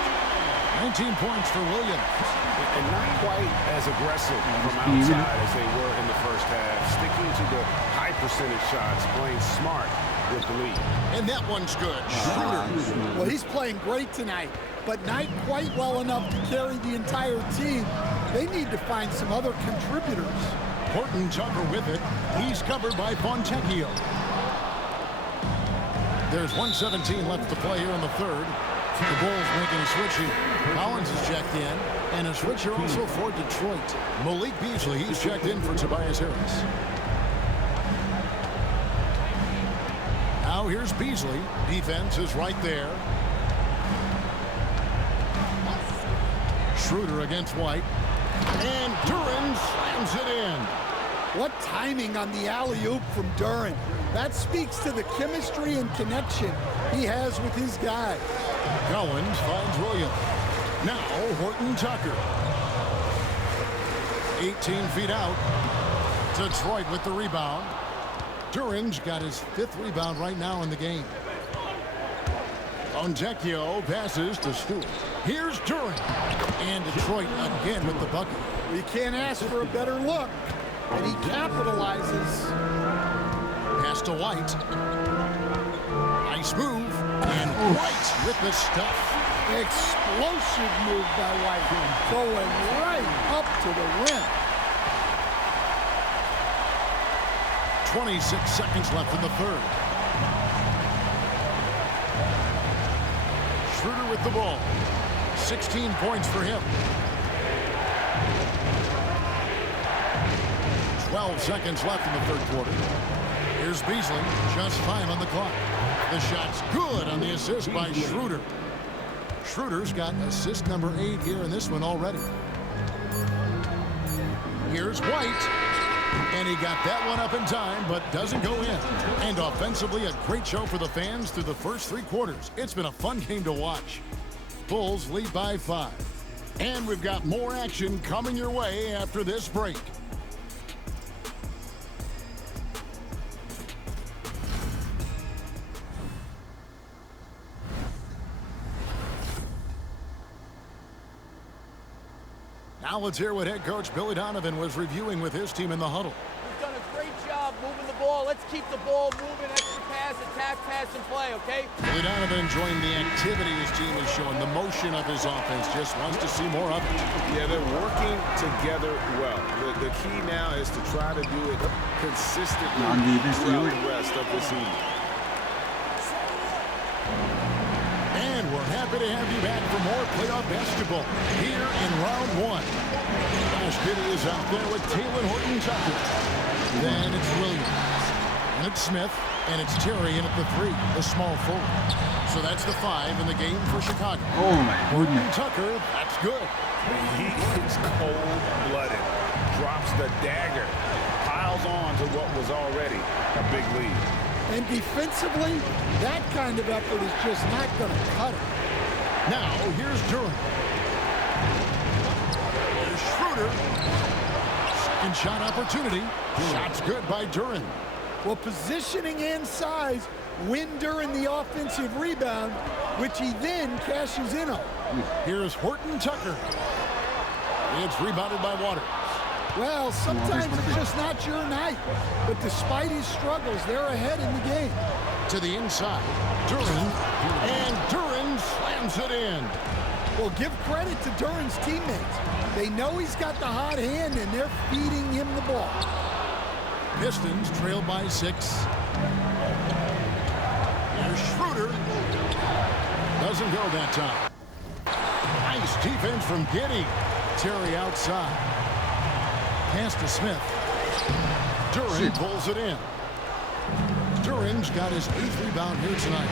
19 points for Williams. And not quite as aggressive from outside as they were in the first half, sticking to the high percentage shots, playing smart with the lead. And that one's good. Schroeder. Well, he's playing great tonight, but not quite well enough to carry the entire team. They need to find some other contributors. Horton Tucker with it. He's covered by Fontecchio. There's 1:17 left to play here in the third. The Bulls making a switch here. Collins is checked in, and a switch here also for Detroit. Malik Beasley, he's checked in for Tobias Harris. Now here's Beasley. Defense is right there. Schroeder against White. And Duren slams it in. What timing on the alley-oop from Duren. That speaks to the chemistry and connection he has with his guy. Collins finds Williams. Now Horton Tucker. 18 feet out. Detroit with the rebound. Duren's got his 5th rebound right now in the game. Fontecchio passes to Stewart. Here's Duren. And Detroit again with the bucket. You can't ask for a better look. And he capitalizes. Pass to White. Nice move. And White with the stuff. Explosive move by White. Going right up to the rim. 26 seconds left in the third. Schroeder with the ball. 16 points for him. 12 seconds left in the third quarter. Here's Beasley, just 5 on the clock. The shot's good on the assist by Schroeder. Schroeder's got assist number 8 here in this one already. Here's White. And he got that one up in time, but doesn't go in. And offensively, a great show for the fans through the first 3 quarters. It's been a fun game to watch. Bulls lead by 5. And we've got more action coming your way after this break. Now let's hear what head coach Billy Donovan was reviewing with his team in the huddle. We've done a great job moving the ball. Let's keep the ball moving, extra pass, attack, pass, and play, okay? Billy Donovan enjoying the activity his team is showing, the motion of his offense. Just wants to see more of it. Yeah, they're working together well. The key now is to try to do it consistently throughout the rest of the season. And we're happy to have you back for more playoff basketball here in round 1. Josh Giddey is out there with Taylor Horton Tucker. Then it's Williams. And it's Smith. And it's Terry in at the 3, the small forward. So that's the 5 in the game for Chicago. Oh my Horton Tucker, that's good. He is cold-blooded. Drops the dagger. Piles on to what was already a big lead. And defensively, that kind of effort is just not going to cut it. Now, here's Duren. Here's Schroeder. Second shot opportunity. Shot's good by Duren. Well, positioning and size win Duren the offensive rebound, which he then cashes in on. Here's Horton Tucker. It's rebounded by Waters. Well, sometimes it's just not your night. But despite his struggles, they're ahead in the game. To the inside. Duren. And Duren slams it in. Well, give credit to Duren's teammates. They know he's got the hot hand, and they're feeding him the ball. Pistons trailed by 6. Here's Schroeder. Doesn't go that time. Nice defense from Giddey. Terry outside. Pass to Smith. Duren pulls it in. Duren's got his 8th rebound here tonight.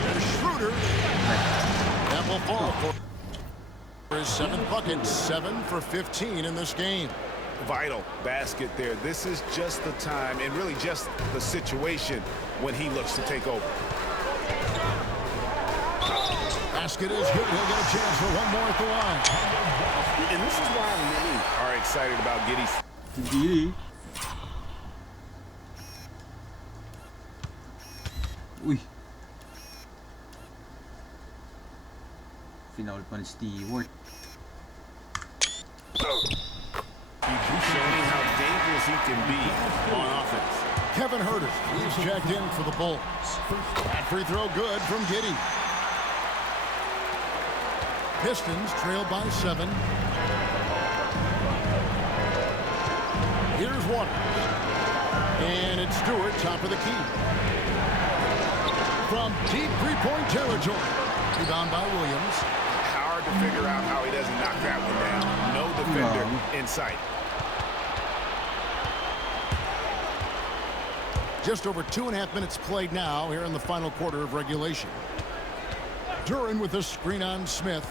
There's Schroeder. That will fall for his 7th bucket. 7 for 15 in this game. Vital basket there. This is just the time and really just the situation when he looks to take over. Basket is good. He'll get a chance for one more at the line. And this is why many are excited about Giddey. Ui. Final pa ni Stewart. He's showing how dangerous he can be on offense. Kevin Huerter, he's checked in for the Bulls. That free throw good from Giddey. Pistons trail by 7. Here's Waters. And it's Stewart, top of the key. From deep three-point territory. Rebound by Williams. Hard to figure out how he doesn't knock that one down. No defender in sight. Just over 2.5 minutes played now here in the final quarter of regulation. Duran with a screen on Smith.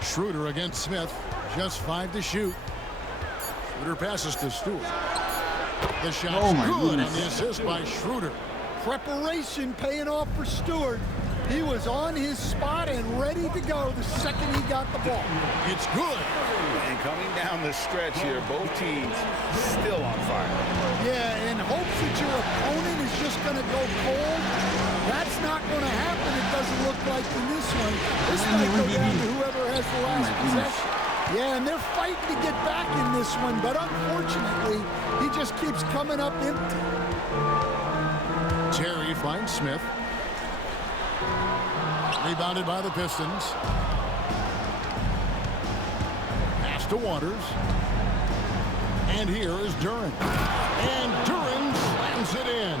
Schroeder against Smith. Just 5 to shoot. Schroeder passes to Stewart. The shot's good on the assist by Schroeder. Preparation paying off for Stewart. He was on his spot and ready to go the second he got the ball. It's good. And coming down the stretch here, both teams still on fire. Yeah, in hopes that your opponent is just going to go cold. That's not going to happen, it doesn't look like in this one. This might go down to whoever has the last possession. Yeah, and they're fighting to get back in this one, but unfortunately, he just keeps coming up empty. Terry finds Smith. Rebounded by the Pistons. Pass to Waters. And here is Duran. And Duran slams it in.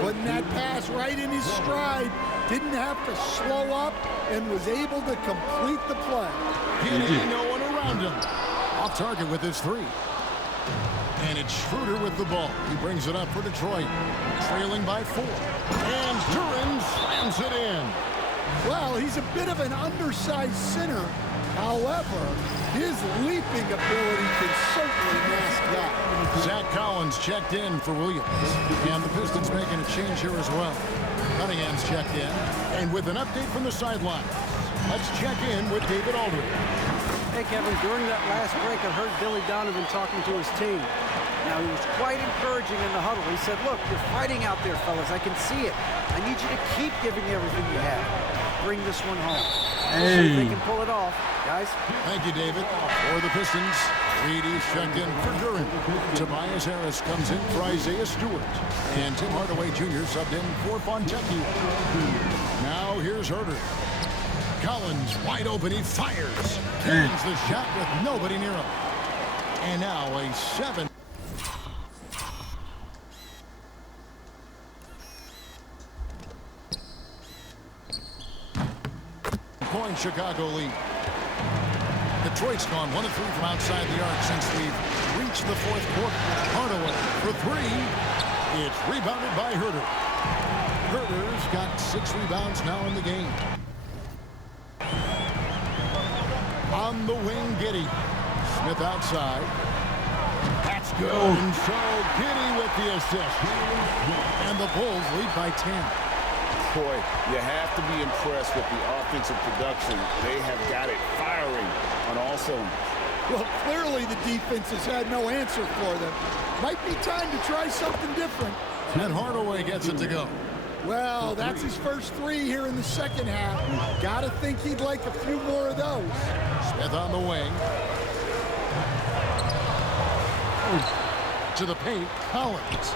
Putting that pass right in his stride. Didn't have to slow up and was able to complete the play. Giddey, no one around him. Off target with his 3. And it's Schroeder with the ball. He brings it up for Detroit. Trailing by 4. And Duran slams it in. Well, he's a bit of an undersized center. However, his leaping ability can certainly mask that. Zach Collins checked in for Williams. And the Pistons making a change here as well. Cunningham's checked in. And with an update from the sideline, let's check in with David Aldridge. Hey, Kevin, during that last break, I heard Billy Donovan talking to his team. Now, he was quite encouraging in the huddle. He said, look, you're fighting out there, fellas. I can see it. I need you to keep giving everything you have. Bring this one home. Hey. See if they can pull it off, guys. Thank you, David. For the Pistons, Reedy's checked in for Duran. Tobias Harris comes in for Isaiah Stewart. And Tim Hardaway Jr. subbed in for Fontecchio. Now here's Huerter. Collins wide open, he fires. Turns the shot with nobody near him. And now a 7. Point Chicago lead. Detroit's gone 1 of 3 from outside the arc since we've reached the 4th quarter. Hardaway for 3. It's rebounded by Huerter. Huerter's got 6 rebounds now in the game. On the wing, Giddey. Smith outside. That's good. And so Giddey with the assist. And the Bulls lead by 10. Boy, you have to be impressed with the offensive production. They have got it firing on all cylinders. Well, clearly the defense has had no answer for them. Might be time to try something different. And Hardaway gets it to go. Well, that's his first 3 here in the second half. Gotta think he'd like a few more of those. Smith on the wing. To the paint, Collins.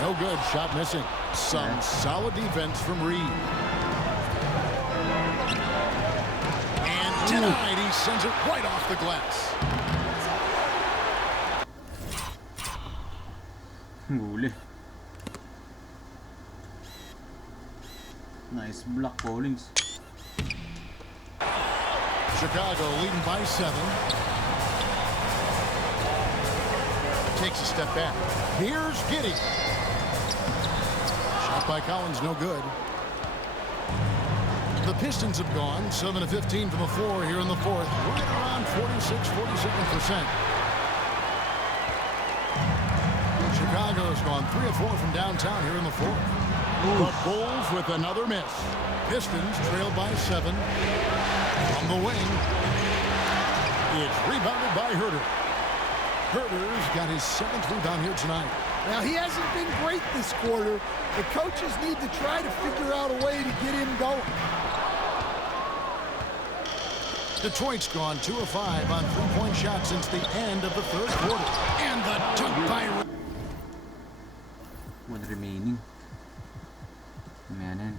No good, shot missing. Some solid defense from Reed. And denied, he sends it right off the glass. Huli. Nice block bowlings. Chicago leading by 7. Takes a step back. Here's Giddey. Shot by Collins, no good. The Pistons have gone 7 of 15 from the floor here in the 4th. Right around 46-47%. Chicago's gone 3 of 4 from downtown here in the 4th. The Bulls with another miss. Pistons trailed by 7. On the wing. It's rebounded by Huerter. Huerter's got his 7th rebound here tonight. Now, he hasn't been great this quarter. The coaches need to try to figure out a way to get him going. Detroit's gone 2 of 5 on three-point shots since the end of the third quarter. And the dunk by... One remaining. Man.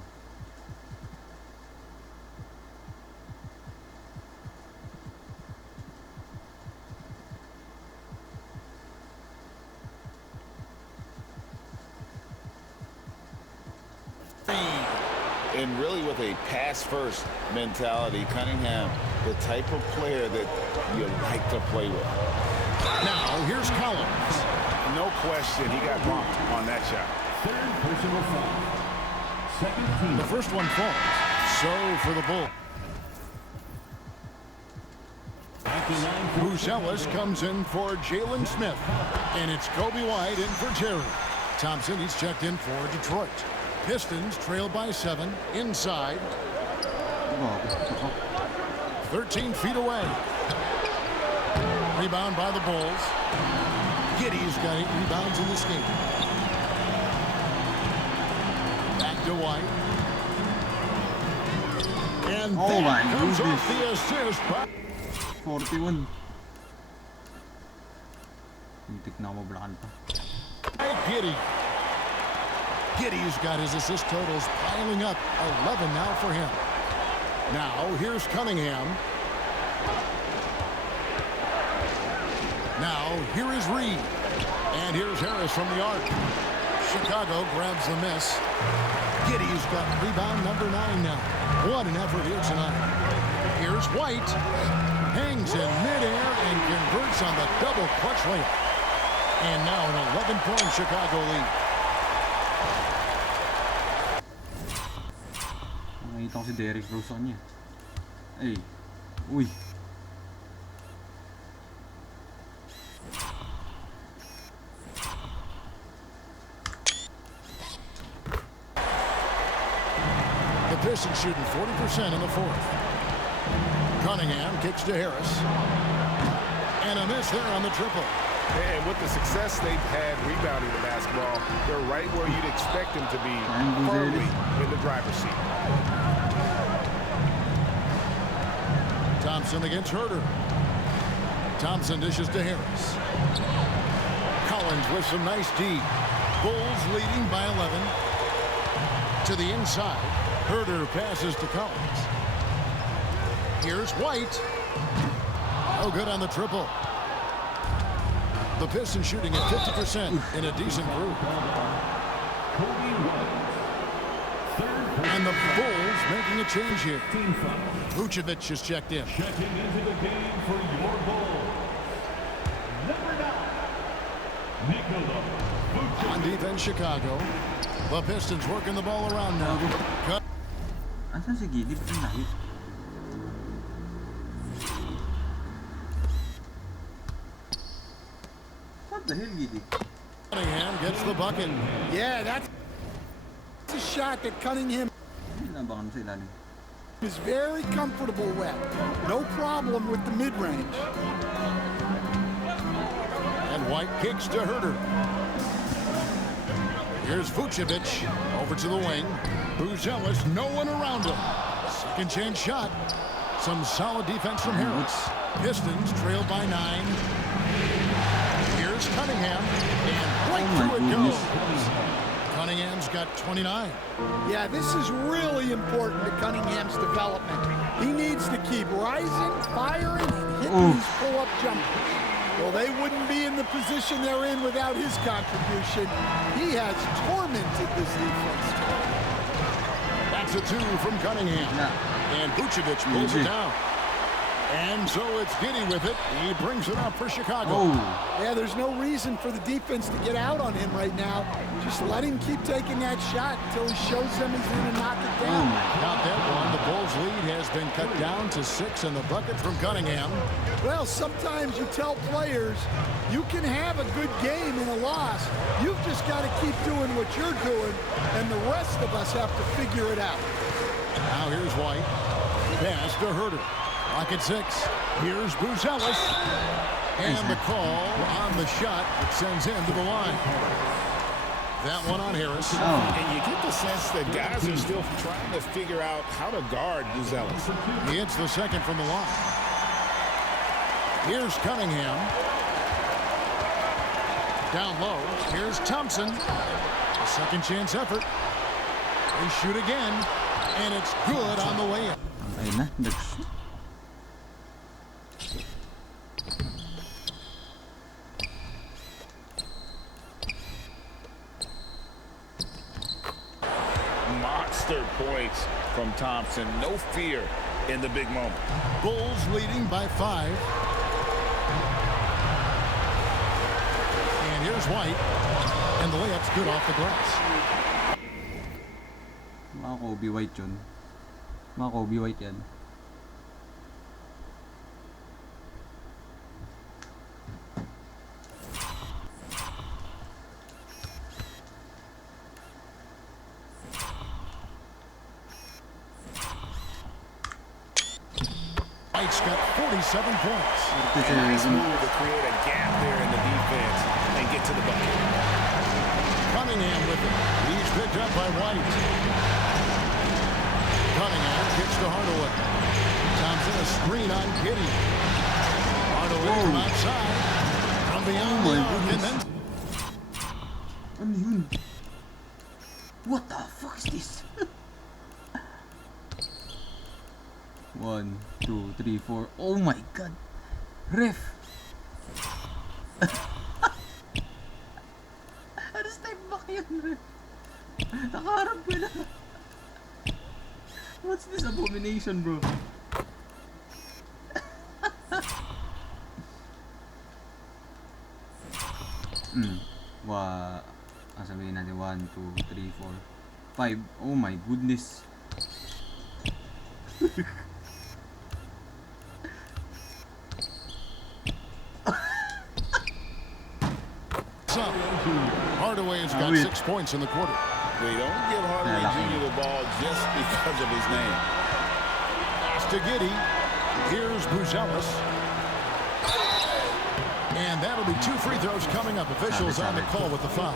And really with a pass-first mentality, Cunningham, the type of player that you like to play with. Now, here's Collins. No question, he got bumped on that shot. Third personal foul. Second team. The first one falls. So for the Bull. Bruce Ellis comes in for Jalen Smith. And it's Kobe White in for Terry. Thompson, he's checked in for Detroit. Pistons trail by 7. Inside. 13 feet away. Rebound by the Bulls. Giddey's got 8 rebounds in this game. Back to White. And that comes off the assist by 41. Hintik na mablaan pa. Giddey. Giddey's got his assist totals piling up. 11 now for him. Now, here's Cunningham. Now, here is Reed. And here's Harris from the arc. Chicago grabs the miss. Giddey's got rebound number 9 now. What an effort here tonight. Here's White. Hangs in midair and converts on the double clutch layup. And now an 11-point Chicago lead. Nakita ko si Derrick Rose sa kanya. Ay. Uy. The Pistons shooting 40% in the fourth. Cunningham kicks to Harris. And a miss there on the triple. And with the success they've had rebounding the basketball, they're right where you'd expect them to be, firmly in the driver's seat. Thompson against Herter. Thompson dishes to Harris. Collins with some nice D. Bulls leading by 11. To the inside. Herter passes to Collins. Here's White. No good on the triple. The Pistons shooting at 50% in a decent group. And the Bulls making a change here. Vucevic is checked in. Checking into the game for your Bulls. Number 9, Nikola Vucevic. On defense, Chicago. The Pistons working the ball around now. Cut. Asan si Giddey? Ba't ang layo? What the hell, Giddey? Cunningham gets the bucket. Yeah, that's a shot that Cunningham Nabakan sa ilalim. is very comfortable with. No problem with the mid-range. And White kicks to Herter. Here's Vucevic over to the wing. Buzelis, no one around him. Second chance shot. Some solid defense from Harris. Pistons trail by 9. Here's Cunningham. And right through it goes. Cunningham's got 29. Yeah, this is really important to Cunningham's development. He needs to keep rising, firing, and hitting these pull-up jumpers. Well, they wouldn't be in the position they're in without his contribution. He has tormented this defense. That's a 2 from Cunningham. And Vucevic pulls it down. And so it's Giddey with it. He brings it up for Chicago. Yeah, there's no reason for the defense to get out on him right now. Just let him keep taking that shot until he shows them he's going to knock it down. Got that one. The Bulls' lead has been cut down to 6 in the bucket from Cunningham. Well, sometimes you tell players you can have a good game in a loss. You've just got to keep doing what you're doing, and the rest of us have to figure it out. Now here's White. Pass to Herter. Rocket 6. Here's Buzelis. And the call on the shot that sends him to the line. That one on Harris. And you get the sense that guys are still trying to figure out how to guard Buzelis. He hits the second from the line. Here's Cunningham. Down low. Here's Thompson. A second chance effort. They shoot again. And it's good on the way in. Ayun na. Monster points from Thompson. No fear in the big moment. Bulls leading by 5. And here's White. And the layup's good off the glass. Mga Kobe White yun. Mga Kobe White yan. White's got 47 points. Nice move to create a gap there in the defense and get to the bucket. Cunningham with it. He's picked up by White. Cunningham kicks to Hardaway. Thompson a screen on Giddey. Hardaway from outside. From beyond the arc and then... Ano yun? What the fuck is this? 1, 2, 3, 4. Oh my god. Ref. Ano step back yun, ref? Nakaharap ko na. What's this abomination, bro? Sabihin natin 1, 2, 3, 4, 5. Oh my goodness. Hardaway has got 6 points in the quarter. We don't give Hardaway Jr. the ball just because of his name. Pass to Giddey. Here's Buzelis. And that'll be 2 free throws coming up. Officials on the call with the foul.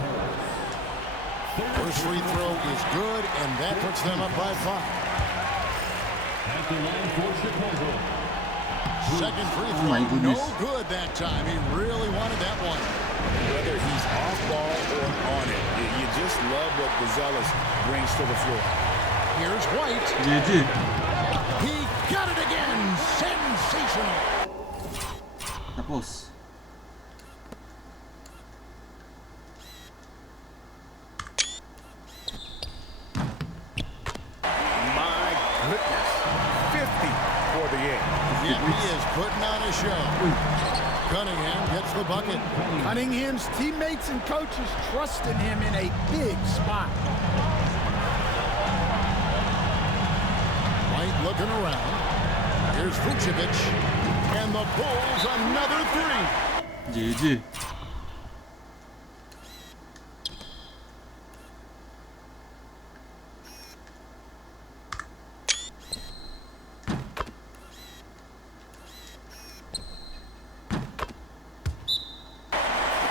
First free throw is good, and that puts them up by 5. At the line for Chicago. Second free throw, no good that time. He really wanted that one. Whether he's off ball or on it, you just love what Buzelis brings to the floor. Here's White. He got it again. Sensational. Tapos. My goodness. 50 for the end. Yeah, he is putting on a show. Cunningham gets the bucket. Cunningham's teammates and coaches trust in him in a big spot. White looking around. Here's Vucevic. And the Bulls another 3. GG.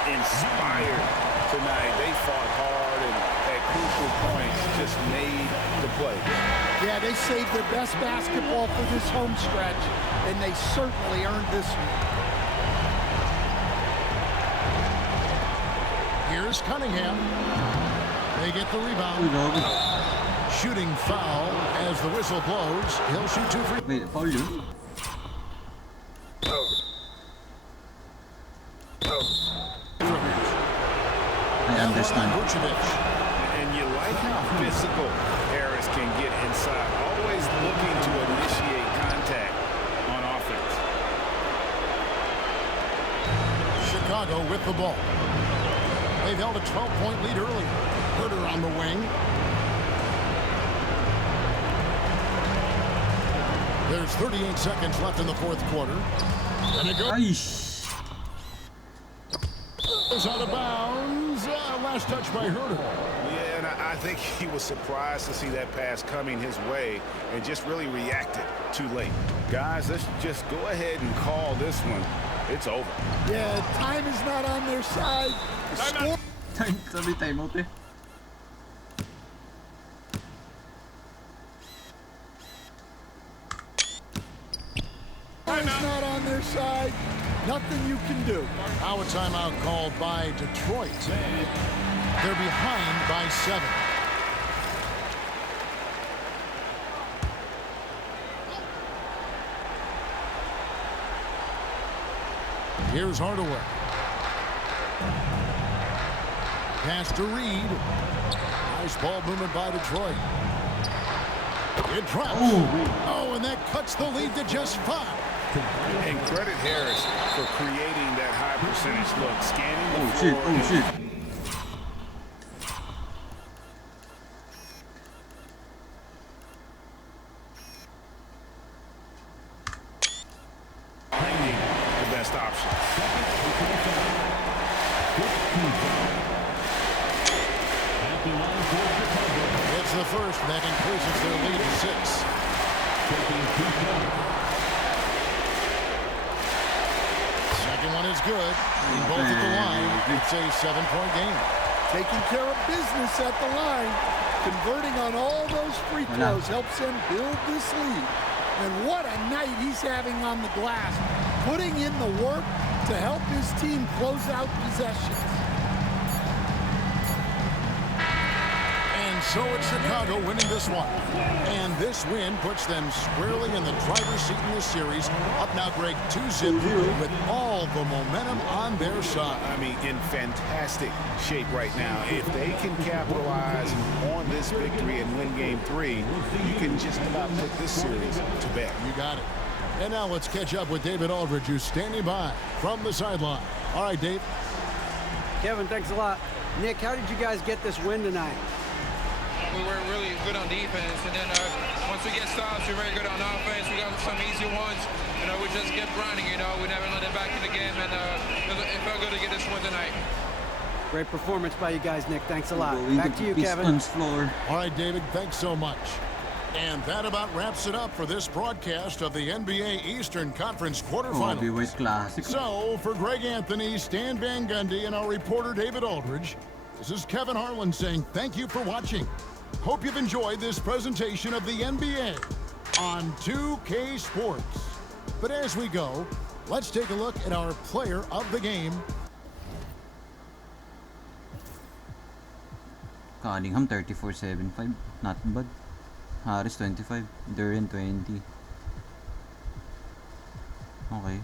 Inspired tonight. They fought hard and at crucial points just made the play. Yeah, they saved their best basketball for this home stretch, and they certainly earned this one. Here's Cunningham. They get the rebound. Shooting foul as the whistle blows. He'll shoot 2 free. Wait, foul yun? I understand. And you like how physical Harris can get inside. Always looking to initiate contact on offense. Chicago with the ball. They've held a 12-point lead early. Herter on the wing. There's 38 seconds left in the 4th quarter. And it goes out of bounds. Last touch by Herter. Yeah, and I think he was surprised to see that pass coming his way and just really reacted too late. Guys, let's just go ahead and call this one. It's over. Yeah, time is not on their side. Time out eh. weather is not on their side, nothing you can do. Now a timeout called by Detroit. They're behind by 7. Here's Hardaway. Pass to Reed. Nice ball movement by Detroit. It drops. Oh, and that cuts the lead to just 5. And credit Harris for creating that high percentage look. Scanning the floor. Oh shit. Finding the best option. It's the first, and that increases their lead to 6. Second one is good. Both at the line. It's a 7-point game. Taking care of business at the line, converting on all those free throws helps him build this lead. And what a night he's having on the glass, putting in the work to help his team close out possessions. So it's Chicago winning this one. And this win puts them squarely in the driver's seat in this series. Up now, Greg, 2-0 with all the momentum on their side. I mean, in fantastic shape right now. If they can capitalize on this victory and win game 3, you can just about put this series to bed. You got it. And now let's catch up with David Aldridge, who's standing by from the sideline. All right, Dave. Kevin, thanks a lot. Nick, how did you guys get this win tonight? We were really good on defense, and then once we get stops, we're very good on offense. We got some easy ones. We just kept grinding. We never let them back in the game, and it felt good to get this one tonight. Great performance by you guys, Nick. Thanks a lot. Back to you, Kevin. Pistons floor. All right, David, thanks so much. And that about wraps it up for this broadcast of the NBA Eastern Conference quarterfinals. Classic. So, for Greg Anthony, Stan Van Gundy, and our reporter David Aldridge, this is Kevin Harlan saying thank you for watching. Hope you've enjoyed this presentation of the NBA on 2K Sports. But as we go, let's take a look at our player of the game. Cunningham 34.75, not bad. Harris 25, Durant 20. Okay.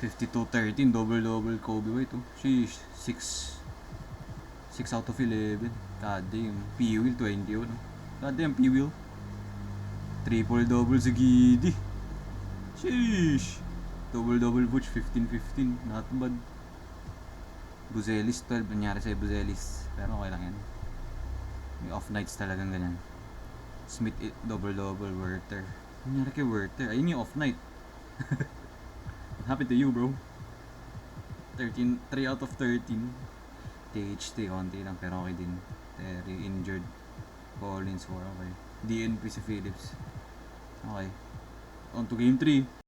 52-13, double-double Kobe White. Sheesh, 6 out of 11. God damn. P-Will 21. God damn, P-Will. Triple-double si Giddy. Sheesh. Double-double Butch 15-15. Not bad. Buzelis 12. Nangyari sa'yo Buzelis. Pero okay lang yan. May off nights talagang ganyan. Smith double-double. Werther. Nangyari kay Werther. Ayun yung off night. What happened to you, bro? 3 out of 13. THT, konti lang, pero okay din. Terry, injured. Collins, 4, okay. DNP si Phillips. Okay. On to game 3.